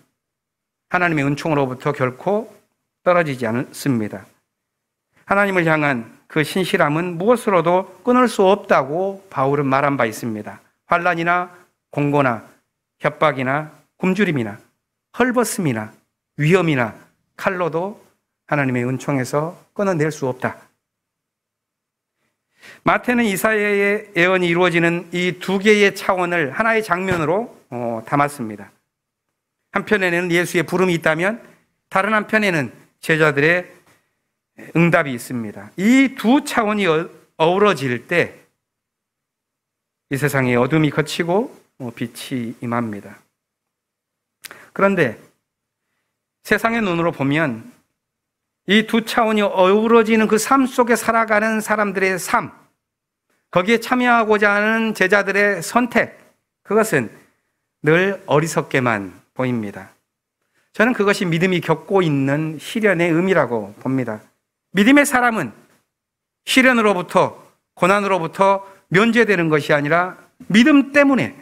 하나님의 은총으로부터 결코 떨어지지 않습니다. 하나님을 향한 그 신실함은 무엇으로도 끊을 수 없다고 바울은 말한 바 있습니다. 환난이나 공고나 협박이나 굶주림이나 헐벗음이나 위험이나 칼로도 하나님의 은총에서 끊어낼 수 없다. 마태는 이사야의 예언이 이루어지는 이 두 개의 차원을 하나의 장면으로 담았습니다. 한편에는 예수의 부름이 있다면 다른 한편에는 제자들의 응답이 있습니다. 이 두 차원이 어우러질 때 이 세상의 어둠이 걷히고 빛이 임합니다. 그런데 세상의 눈으로 보면 이 두 차원이 어우러지는 그 삶 속에 살아가는 사람들의 삶, 거기에 참여하고자 하는 제자들의 선택, 그것은 늘 어리석게만 보입니다. 저는 그것이 믿음이 겪고 있는 시련의 의미라고 봅니다. 믿음의 사람은 시련으로부터, 고난으로부터 면제되는 것이 아니라 믿음 때문에,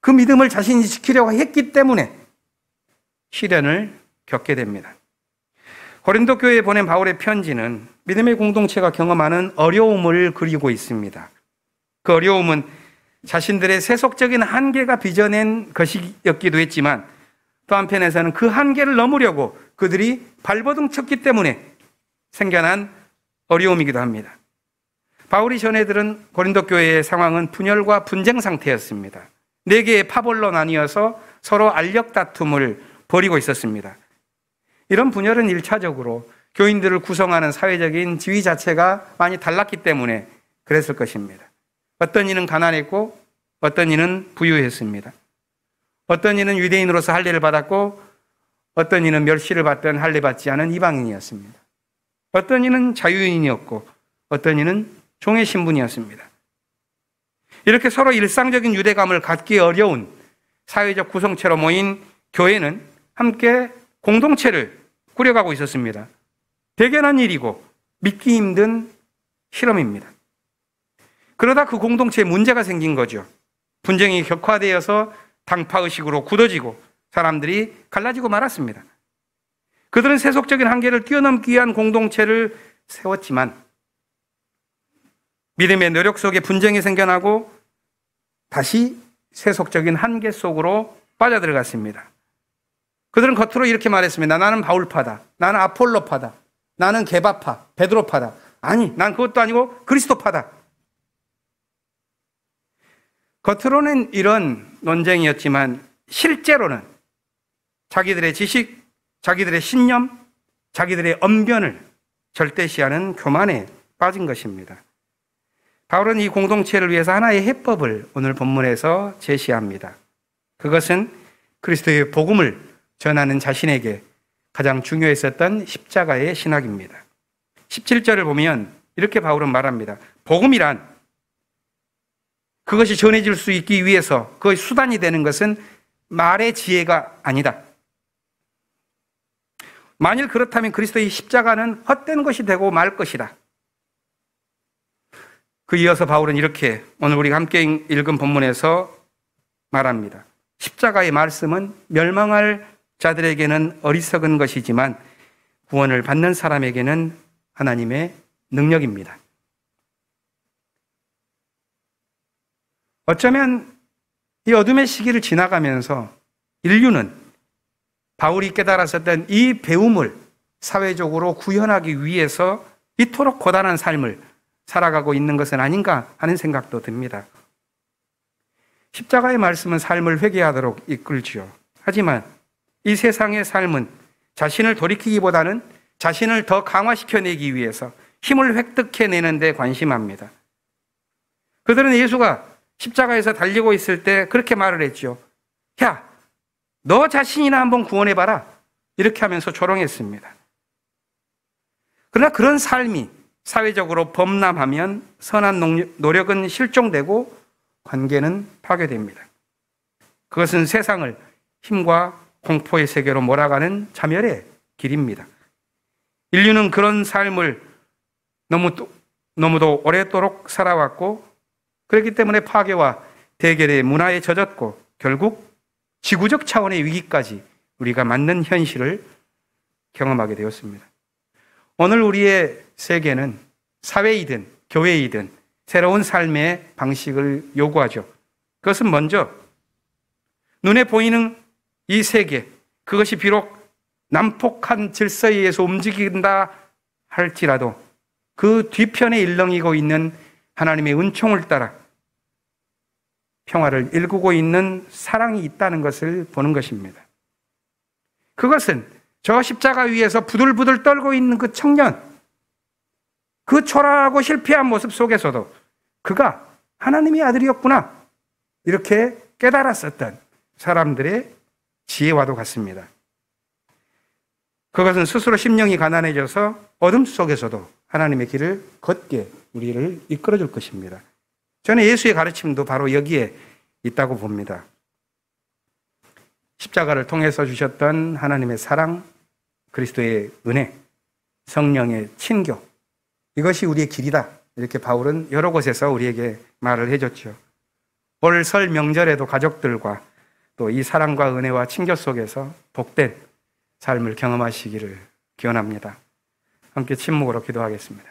그 믿음을 자신이 지키려고 했기 때문에 시련을 겪게 됩니다. 고린도 교회에 보낸 바울의 편지는 믿음의 공동체가 경험하는 어려움을 그리고 있습니다. 그 어려움은 자신들의 세속적인 한계가 빚어낸 것이었기도 했지만 또 한편에서는 그 한계를 넘으려고 그들이 발버둥 쳤기 때문에 생겨난 어려움이기도 합니다. 바울이 전해 들은 고린도 교회의 상황은 분열과 분쟁 상태였습니다. 4개의 파벌로 나뉘어서 서로 알력 다툼을 벌이고 있었습니다. 이런 분열은 1차적으로 교인들을 구성하는 사회적인 지위 자체가 많이 달랐기 때문에 그랬을 것입니다. 어떤 이는 가난했고 어떤 이는 부유했습니다. 어떤 이는 유대인으로서 할례를 받았고 어떤 이는 멸시를 받던 할례 받지 않은 이방인이었습니다. 어떤 이는 자유인이었고 어떤 이는 종의 신분이었습니다. 이렇게 서로 일상적인 유대감을 갖기 어려운 사회적 구성체로 모인 교회는 함께 공동체를 꾸려가고 있었습니다. 대견한 일이고 믿기 힘든 실험입니다. 그러다 그 공동체에 문제가 생긴 거죠. 분쟁이 격화되어서 당파의식으로 굳어지고 사람들이 갈라지고 말았습니다. 그들은 세속적인 한계를 뛰어넘기 위한 공동체를 세웠지만 믿음의 노력 속에 분쟁이 생겨나고 다시 세속적인 한계 속으로 빠져들어갔습니다. 그들은 겉으로 이렇게 말했습니다. 나는 바울파다. 나는 아폴로파다. 나는 게바파, 베드로파다. 아니, 난 그것도 아니고 그리스도파다. 겉으로는 이런 논쟁이었지만 실제로는 자기들의 지식, 자기들의 신념, 자기들의 언변을 절대시하는 교만에 빠진 것입니다. 바울은 이 공동체를 위해서 하나의 해법을 오늘 본문에서 제시합니다. 그것은 그리스도의 복음을 전하는 자신에게 가장 중요했었던 십자가의 신학입니다. 17절을 보면 이렇게 바울은 말합니다. 복음이란 그것이 전해질 수 있기 위해서 그것이 수단이 되는 것은 말의 지혜가 아니다. 만일 그렇다면 그리스도의 십자가는 헛된 것이 되고 말 것이다. 그 이어서 바울은 이렇게 오늘 우리가 함께 읽은 본문에서 말합니다. 십자가의 말씀은 멸망할 자들에게는 어리석은 것이지만 구원을 받는 사람에게는 하나님의 능력입니다. 어쩌면 이 어둠의 시기를 지나가면서 인류는 바울이 깨달았었던 이 배움을 사회적으로 구현하기 위해서 이토록 고단한 삶을 살아가고 있는 것은 아닌가 하는 생각도 듭니다. 십자가의 말씀은 삶을 회개하도록 이끌지요. 하지만 이 세상의 삶은 자신을 돌이키기보다는 자신을 더 강화시켜내기 위해서 힘을 획득해내는 데 관심합니다. 그들은 예수가 십자가에서 달리고 있을 때 그렇게 말을 했죠. 야, 너 자신이나 한번 구원해봐라. 이렇게 하면서 조롱했습니다. 그러나 그런 삶이 사회적으로 범람하면 선한 노력은 실종되고 관계는 파괴됩니다. 그것은 세상을 힘과 공포의 세계로 몰아가는 자멸의 길입니다. 인류는 그런 삶을 너무도 오래도록 살아왔고, 그렇기 때문에 파괴와 대결의 문화에 젖었고, 결국 지구적 차원의 위기까지 우리가 맞는 현실을 경험하게 되었습니다. 오늘 우리의 세계는 사회이든 교회이든 새로운 삶의 방식을 요구하죠. 그것은 먼저 눈에 보이는 이 세계, 그것이 비록 난폭한 질서에 의해서 움직인다 할지라도 그 뒤편에 일렁이고 있는 하나님의 은총을 따라 평화를 일구고 있는 사랑이 있다는 것을 보는 것입니다. 그것은 저 십자가 위에서 부들부들 떨고 있는 그 청년, 그 초라하고 실패한 모습 속에서도 그가 하나님의 아들이었구나, 이렇게 깨달았었던 사람들의 지혜와도 같습니다. 그것은 스스로 심령이 가난해져서 어둠 속에서도 하나님의 길을 걷게 우리를 이끌어줄 것입니다. 저는 예수의 가르침도 바로 여기에 있다고 봅니다. 십자가를 통해서 주셨던 하나님의 사랑, 그리스도의 은혜, 성령의 친교, 이것이 우리의 길이다, 이렇게 바울은 여러 곳에서 우리에게 말을 해줬죠. 올 설 명절에도 가족들과 또 이 사랑과 은혜와 친교 속에서 복된 삶을 경험하시기를 기원합니다. 함께 침묵으로 기도하겠습니다.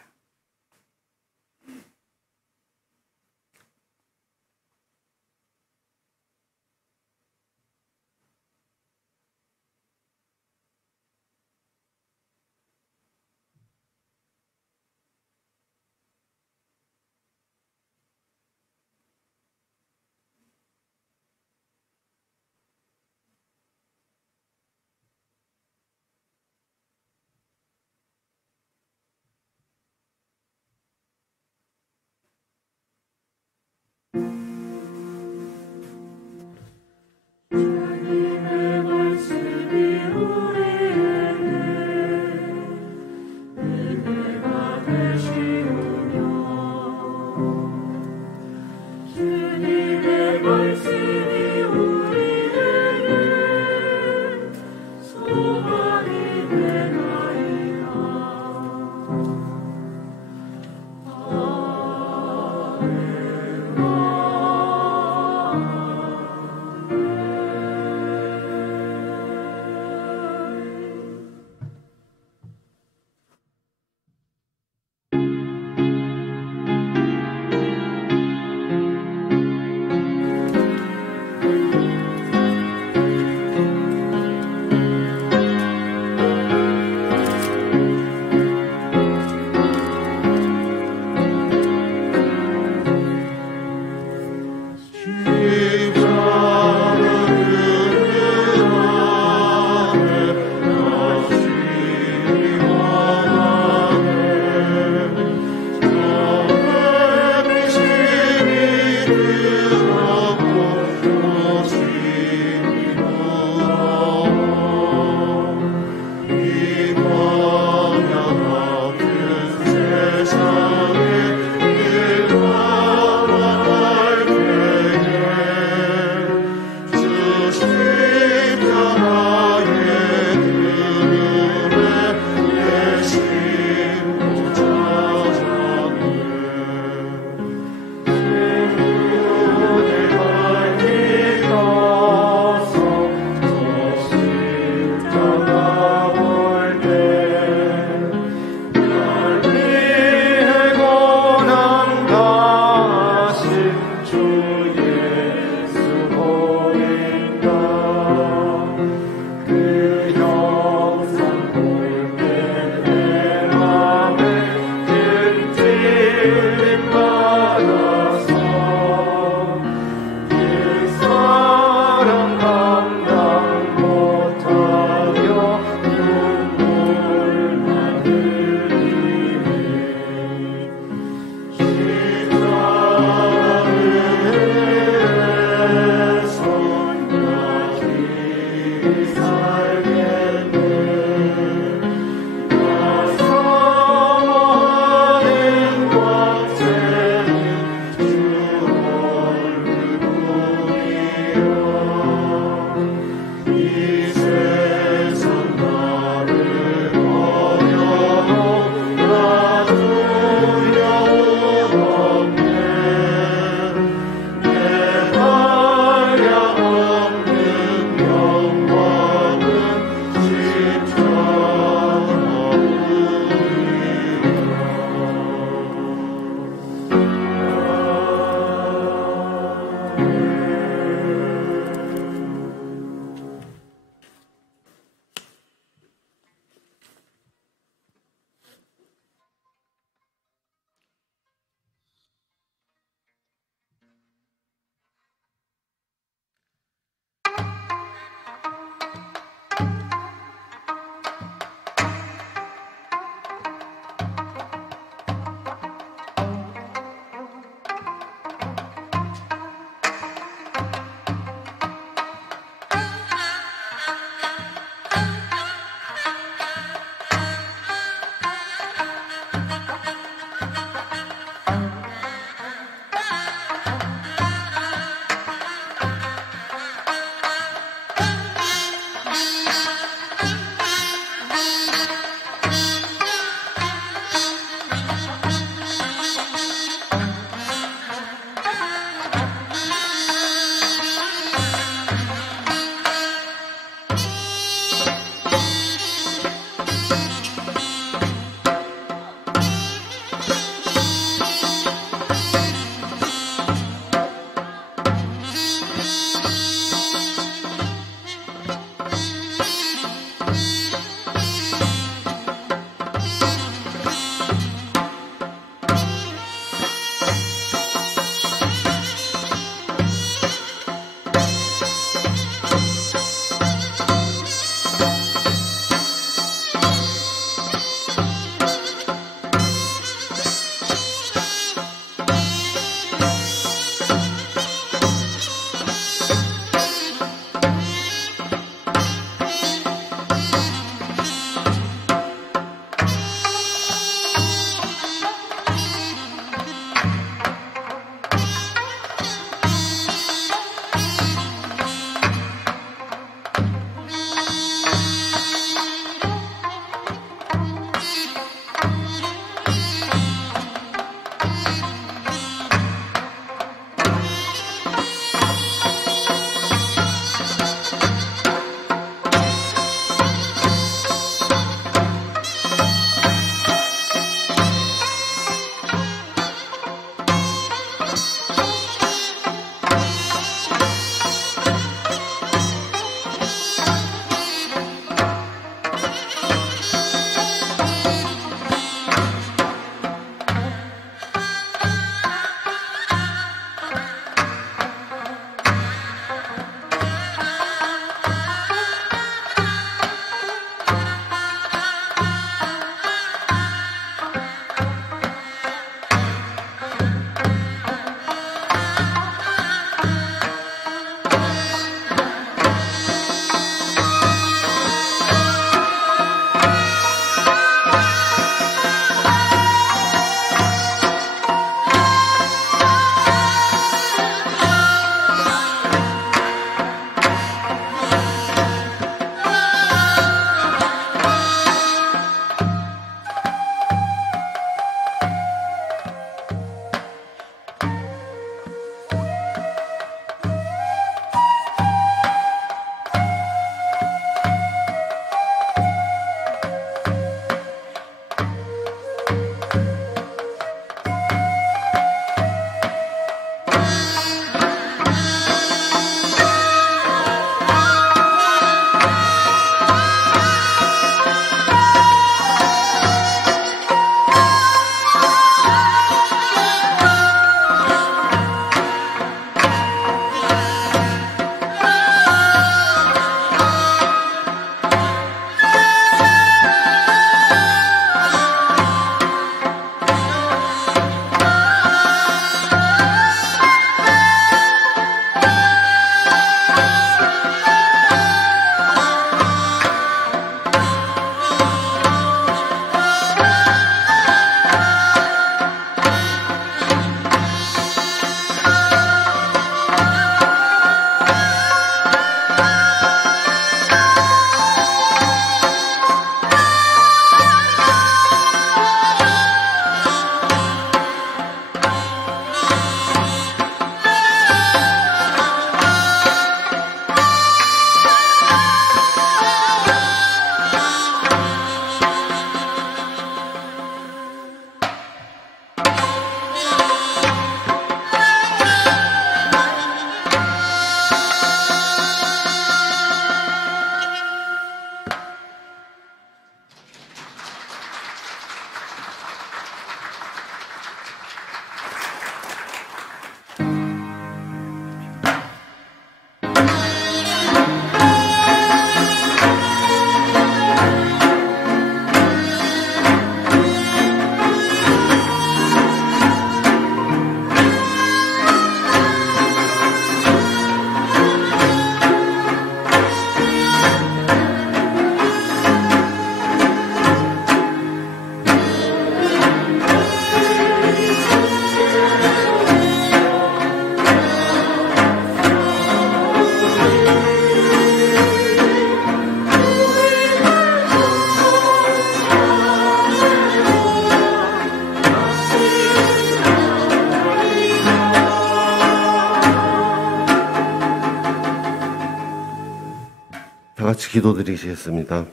같이 기도드리시겠습니다.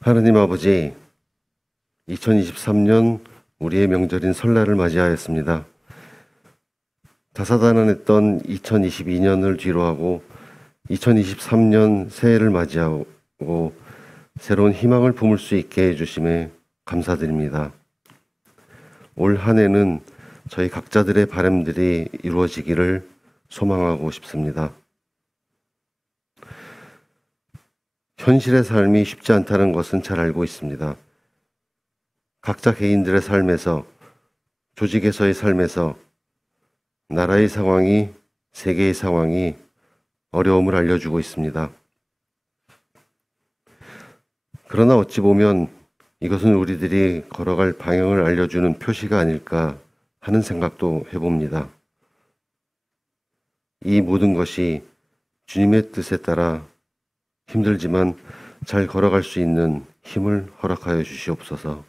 하나님 아버지, 2023년 우리의 명절인 설날을 맞이하였습니다. 다사다난했던 2022년을 뒤로하고 2023년 새해를 맞이하고 새로운 희망을 품을 수 있게 해주심에 감사드립니다. 올 한 해는 저희 각자들의 바람들이 이루어지기를 소망하고 싶습니다. 현실의 삶이 쉽지 않다는 것은 잘 알고 있습니다. 각자 개인들의 삶에서, 조직에서의 삶에서 나라의 상황이, 세계의 상황이 어려움을 알려주고 있습니다. 그러나 어찌 보면 이것은 우리들이 걸어갈 방향을 알려주는 표시가 아닐까 하는 생각도 해봅니다. 이 모든 것이 주님의 뜻에 따라 힘들지만 잘 걸어갈 수 있는 힘을 허락하여 주시옵소서.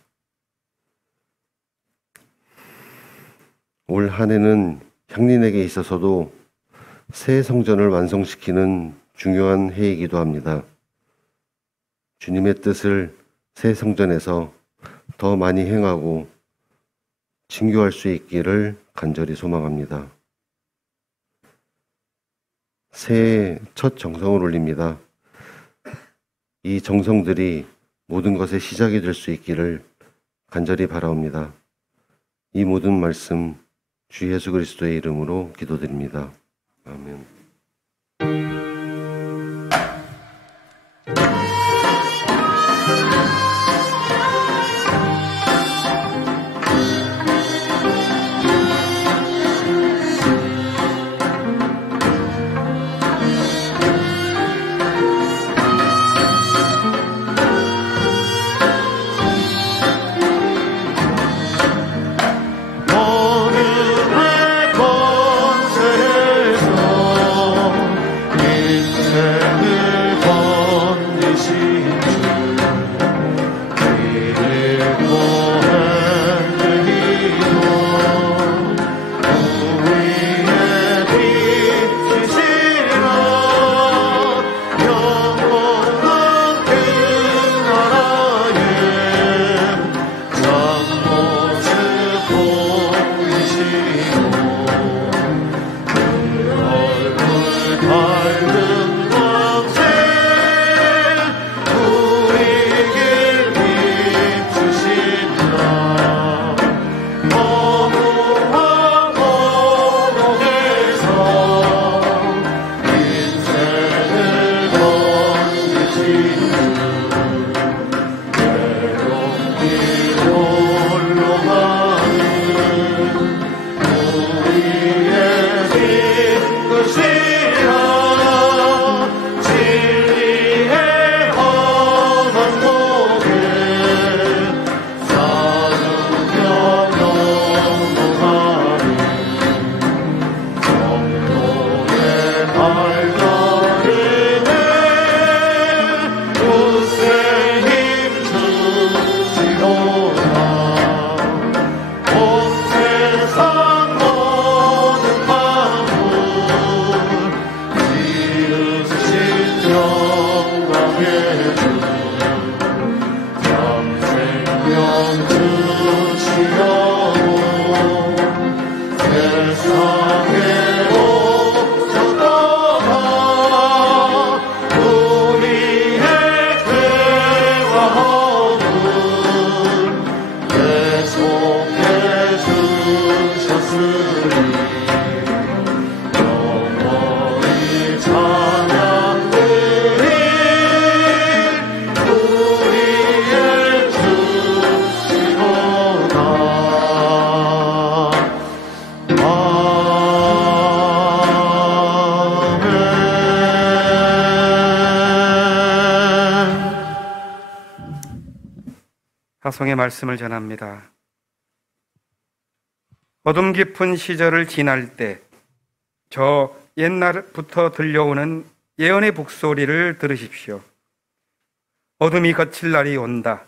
올 한 해는 향린에게 있어서도 새 성전을 완성시키는 중요한 해이기도 합니다. 주님의 뜻을 새 성전에서 더 많이 행하고 증거할 수 있기를 간절히 소망합니다. 새해 첫 정성을 올립니다. 이 정성들이 모든 것의 시작이 될 수 있기를 간절히 바라옵니다. 이 모든 말씀 주 예수 그리스도의 이름으로 기도드립니다. 아멘. 하송의 말씀을 전합니다. 어둠 깊은 시절을 지날 때 저 옛날부터 들려오는 예언의 북소리를 들으십시오. 어둠이 거칠 날이 온다.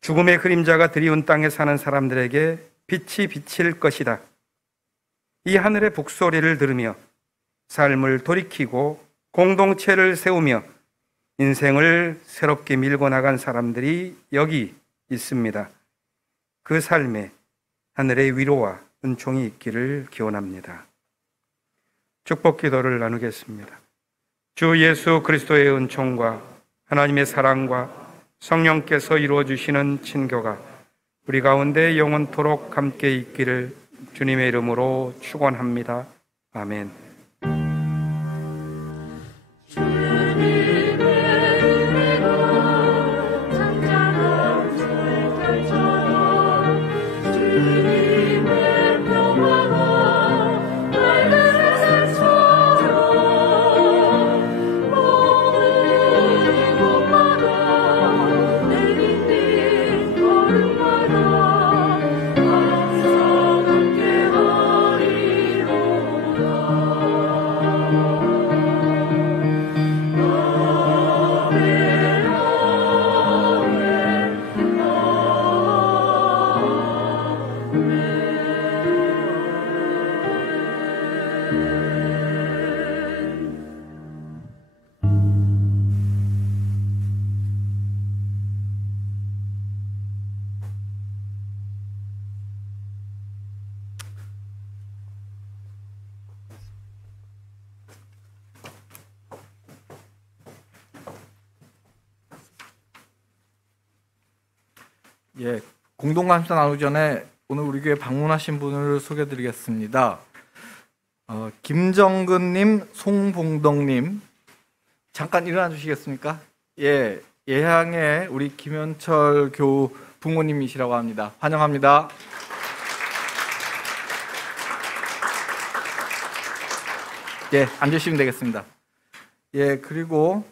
죽음의 그림자가 드리운 땅에 사는 사람들에게 빛이 비칠 것이다. 이 하늘의 북소리를 들으며 삶을 돌이키고 공동체를 세우며 인생을 새롭게 밀고 나간 사람들이 여기 있습니다. 그 삶에 하늘의 위로와 은총이 있기를 기원합니다. 축복 기도를 나누겠습니다. 주 예수 그리스도의 은총과 하나님의 사랑과 성령께서 이루어 주시는 친교가 우리 가운데 영원토록 함께 있기를 주님의 이름으로 축원합니다. 아멘. 예, 공동감사 나누기 전에 오늘 우리 교회 방문하신 분을 소개해드리겠습니다. 김정근님, 송봉덕님, 잠깐 일어나 주시겠습니까? 예, 예향의 우리 김현철 교우 부모님이시라고 합니다. 환영합니다. 예, 앉으시면 되겠습니다. 예, 그리고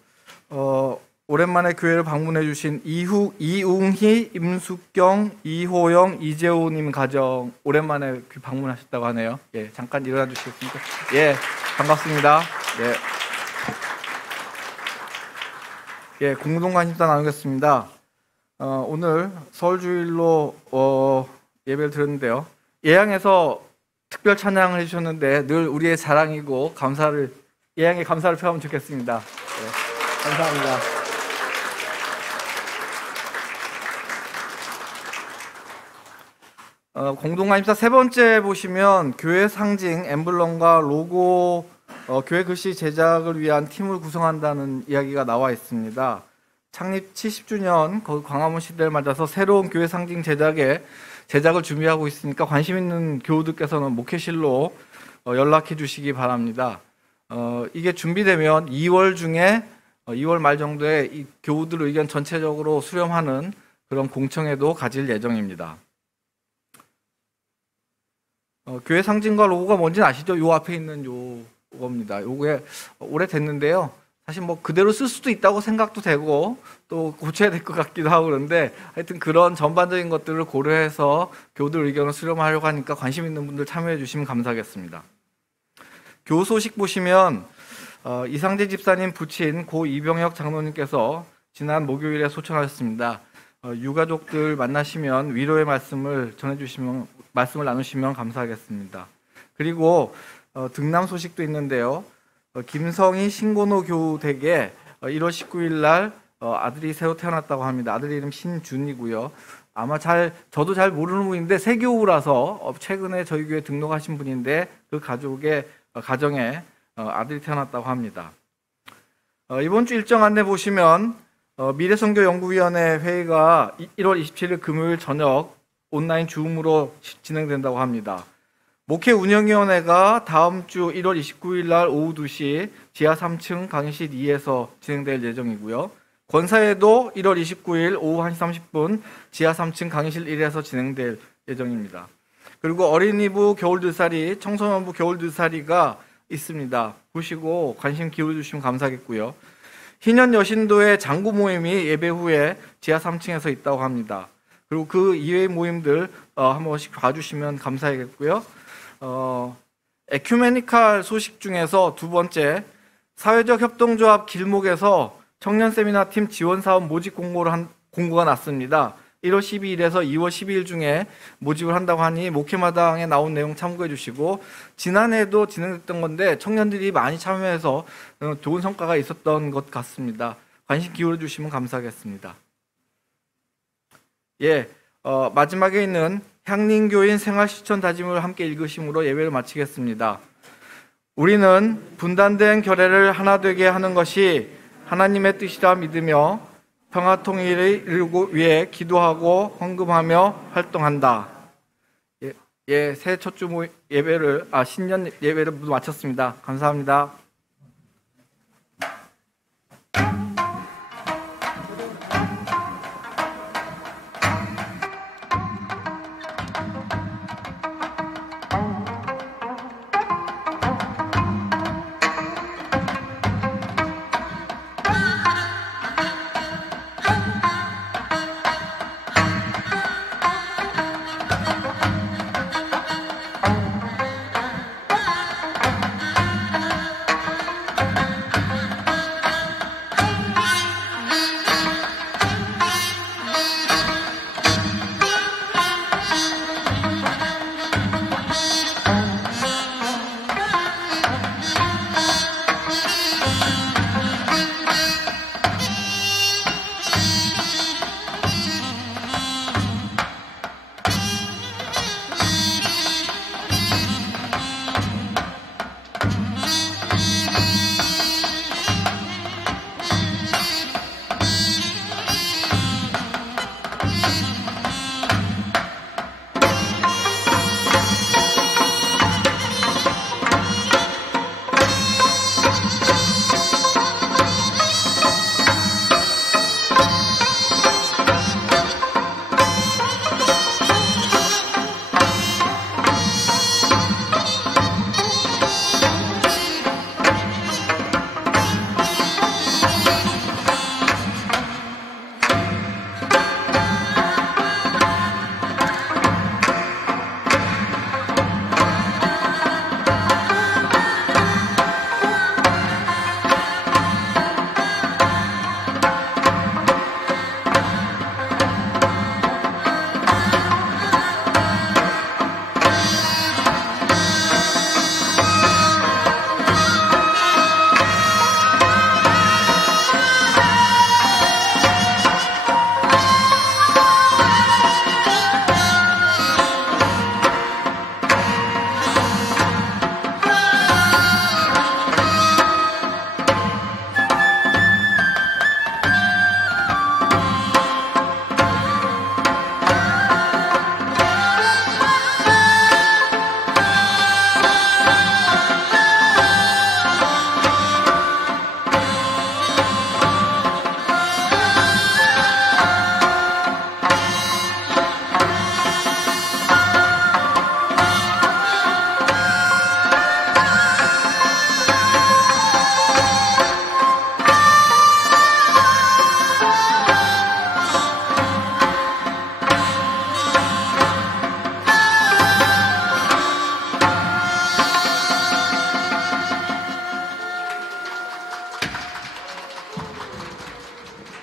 오랜만에 교회를 방문해 주신 이웅희, 임숙경, 이호영, 이재호님 가정 오랜만에 방문하셨다고 하네요. 예, 잠깐 일어나 주시겠습니까? 예, 반갑습니다. 예, 공동관심사 나누겠습니다. 오늘 서울주일로 예배를 드렸는데요. 예양에서 특별 찬양을 해주셨는데 늘 우리의 자랑이고 예양의 감사를 표하면 좋겠습니다. 예, 감사합니다. 공동감사 세 번째 보시면 교회 상징 엠블럼과 로고 교회 글씨 제작을 위한 팀을 구성한다는 이야기가 나와 있습니다. 창립 70주년 광화문 시대를 맞아서 새로운 교회 상징 제작을 준비하고 있으니까 관심 있는 교우들께서는 목회실로 연락해 주시기 바랍니다. 이게 준비되면 2월 말 정도에 이 교우들 의견 전체적으로 수렴하는 그런 공청회도 가질 예정입니다. 교회 상징과 로고가 뭔지는 아시죠? 요 앞에 있는 요겁니다. 요게 오래됐는데요. 사실 뭐 그대로 쓸 수도 있다고 생각도 되고 또 고쳐야 될 것 같기도 하고 그런데 하여튼 그런 전반적인 것들을 고려해서 교우들 의견을 수렴하려고 하니까 관심 있는 분들 참여해 주시면 감사하겠습니다. 교우 소식 보시면 이상재 집사님 부친 고 이병혁 장로님께서 지난 목요일에 소천하셨습니다. 유가족들 만나시면 위로의 말씀을 말씀을 나누시면 감사하겠습니다. 그리고 등남 소식도 있는데요. 김성희 신고노 교우 댁에 1월 19일 날 아들이 새로 태어났다고 합니다. 아들 이름 신준이고요. 아마 저도 잘 모르는 분인데 새교우라서 최근에 저희 교회 등록하신 분인데 그 가정에 아들이 태어났다고 합니다. 이번 주 일정 안내 보시면 미래선교연구위원회 회의가 1월 27일 금요일 저녁 온라인 줌으로 진행된다고 합니다. 목회운영위원회가 다음 주 1월 29일 날 오후 2시 지하 3층 강의실 2에서 진행될 예정이고요. 권사회도 1월 29일 오후 1시 30분 지하 3층 강의실 1에서 진행될 예정입니다. 그리고 어린이부 겨울들살이, 청소년부 겨울들살이가 있습니다. 보시고 관심 기울여주시면 감사하겠고요. 희년 여신도의 장구 모임이 예배 후에 지하 3층에서 있다고 합니다. 그리고 그 이외의 모임들 한 번씩 봐주시면 감사하겠고요. 에큐메니칼 소식 중에서 두 번째, 사회적 협동조합 길목에서 청년 세미나 팀 지원 사업 모집 공고가 났습니다. 1월 12일에서 2월 12일 중에 모집을 한다고 하니 목회마당에 나온 내용 참고해 주시고, 지난해에도 진행됐던 건데 청년들이 많이 참여해서 좋은 성과가 있었던 것 같습니다. 관심 기울여 주시면 감사하겠습니다. 마지막에 있는 향림교인 생활실천 다짐을 함께 읽으심으로 예배를 마치겠습니다. 우리는 분단된 결례를 하나 되게 하는 것이 하나님의 뜻이라 믿으며 평화 통일을 이루기 위해 기도하고 헌금하며 활동한다. 새해 첫 주 예배를 신년 예배를 모두 마쳤습니다. 감사합니다.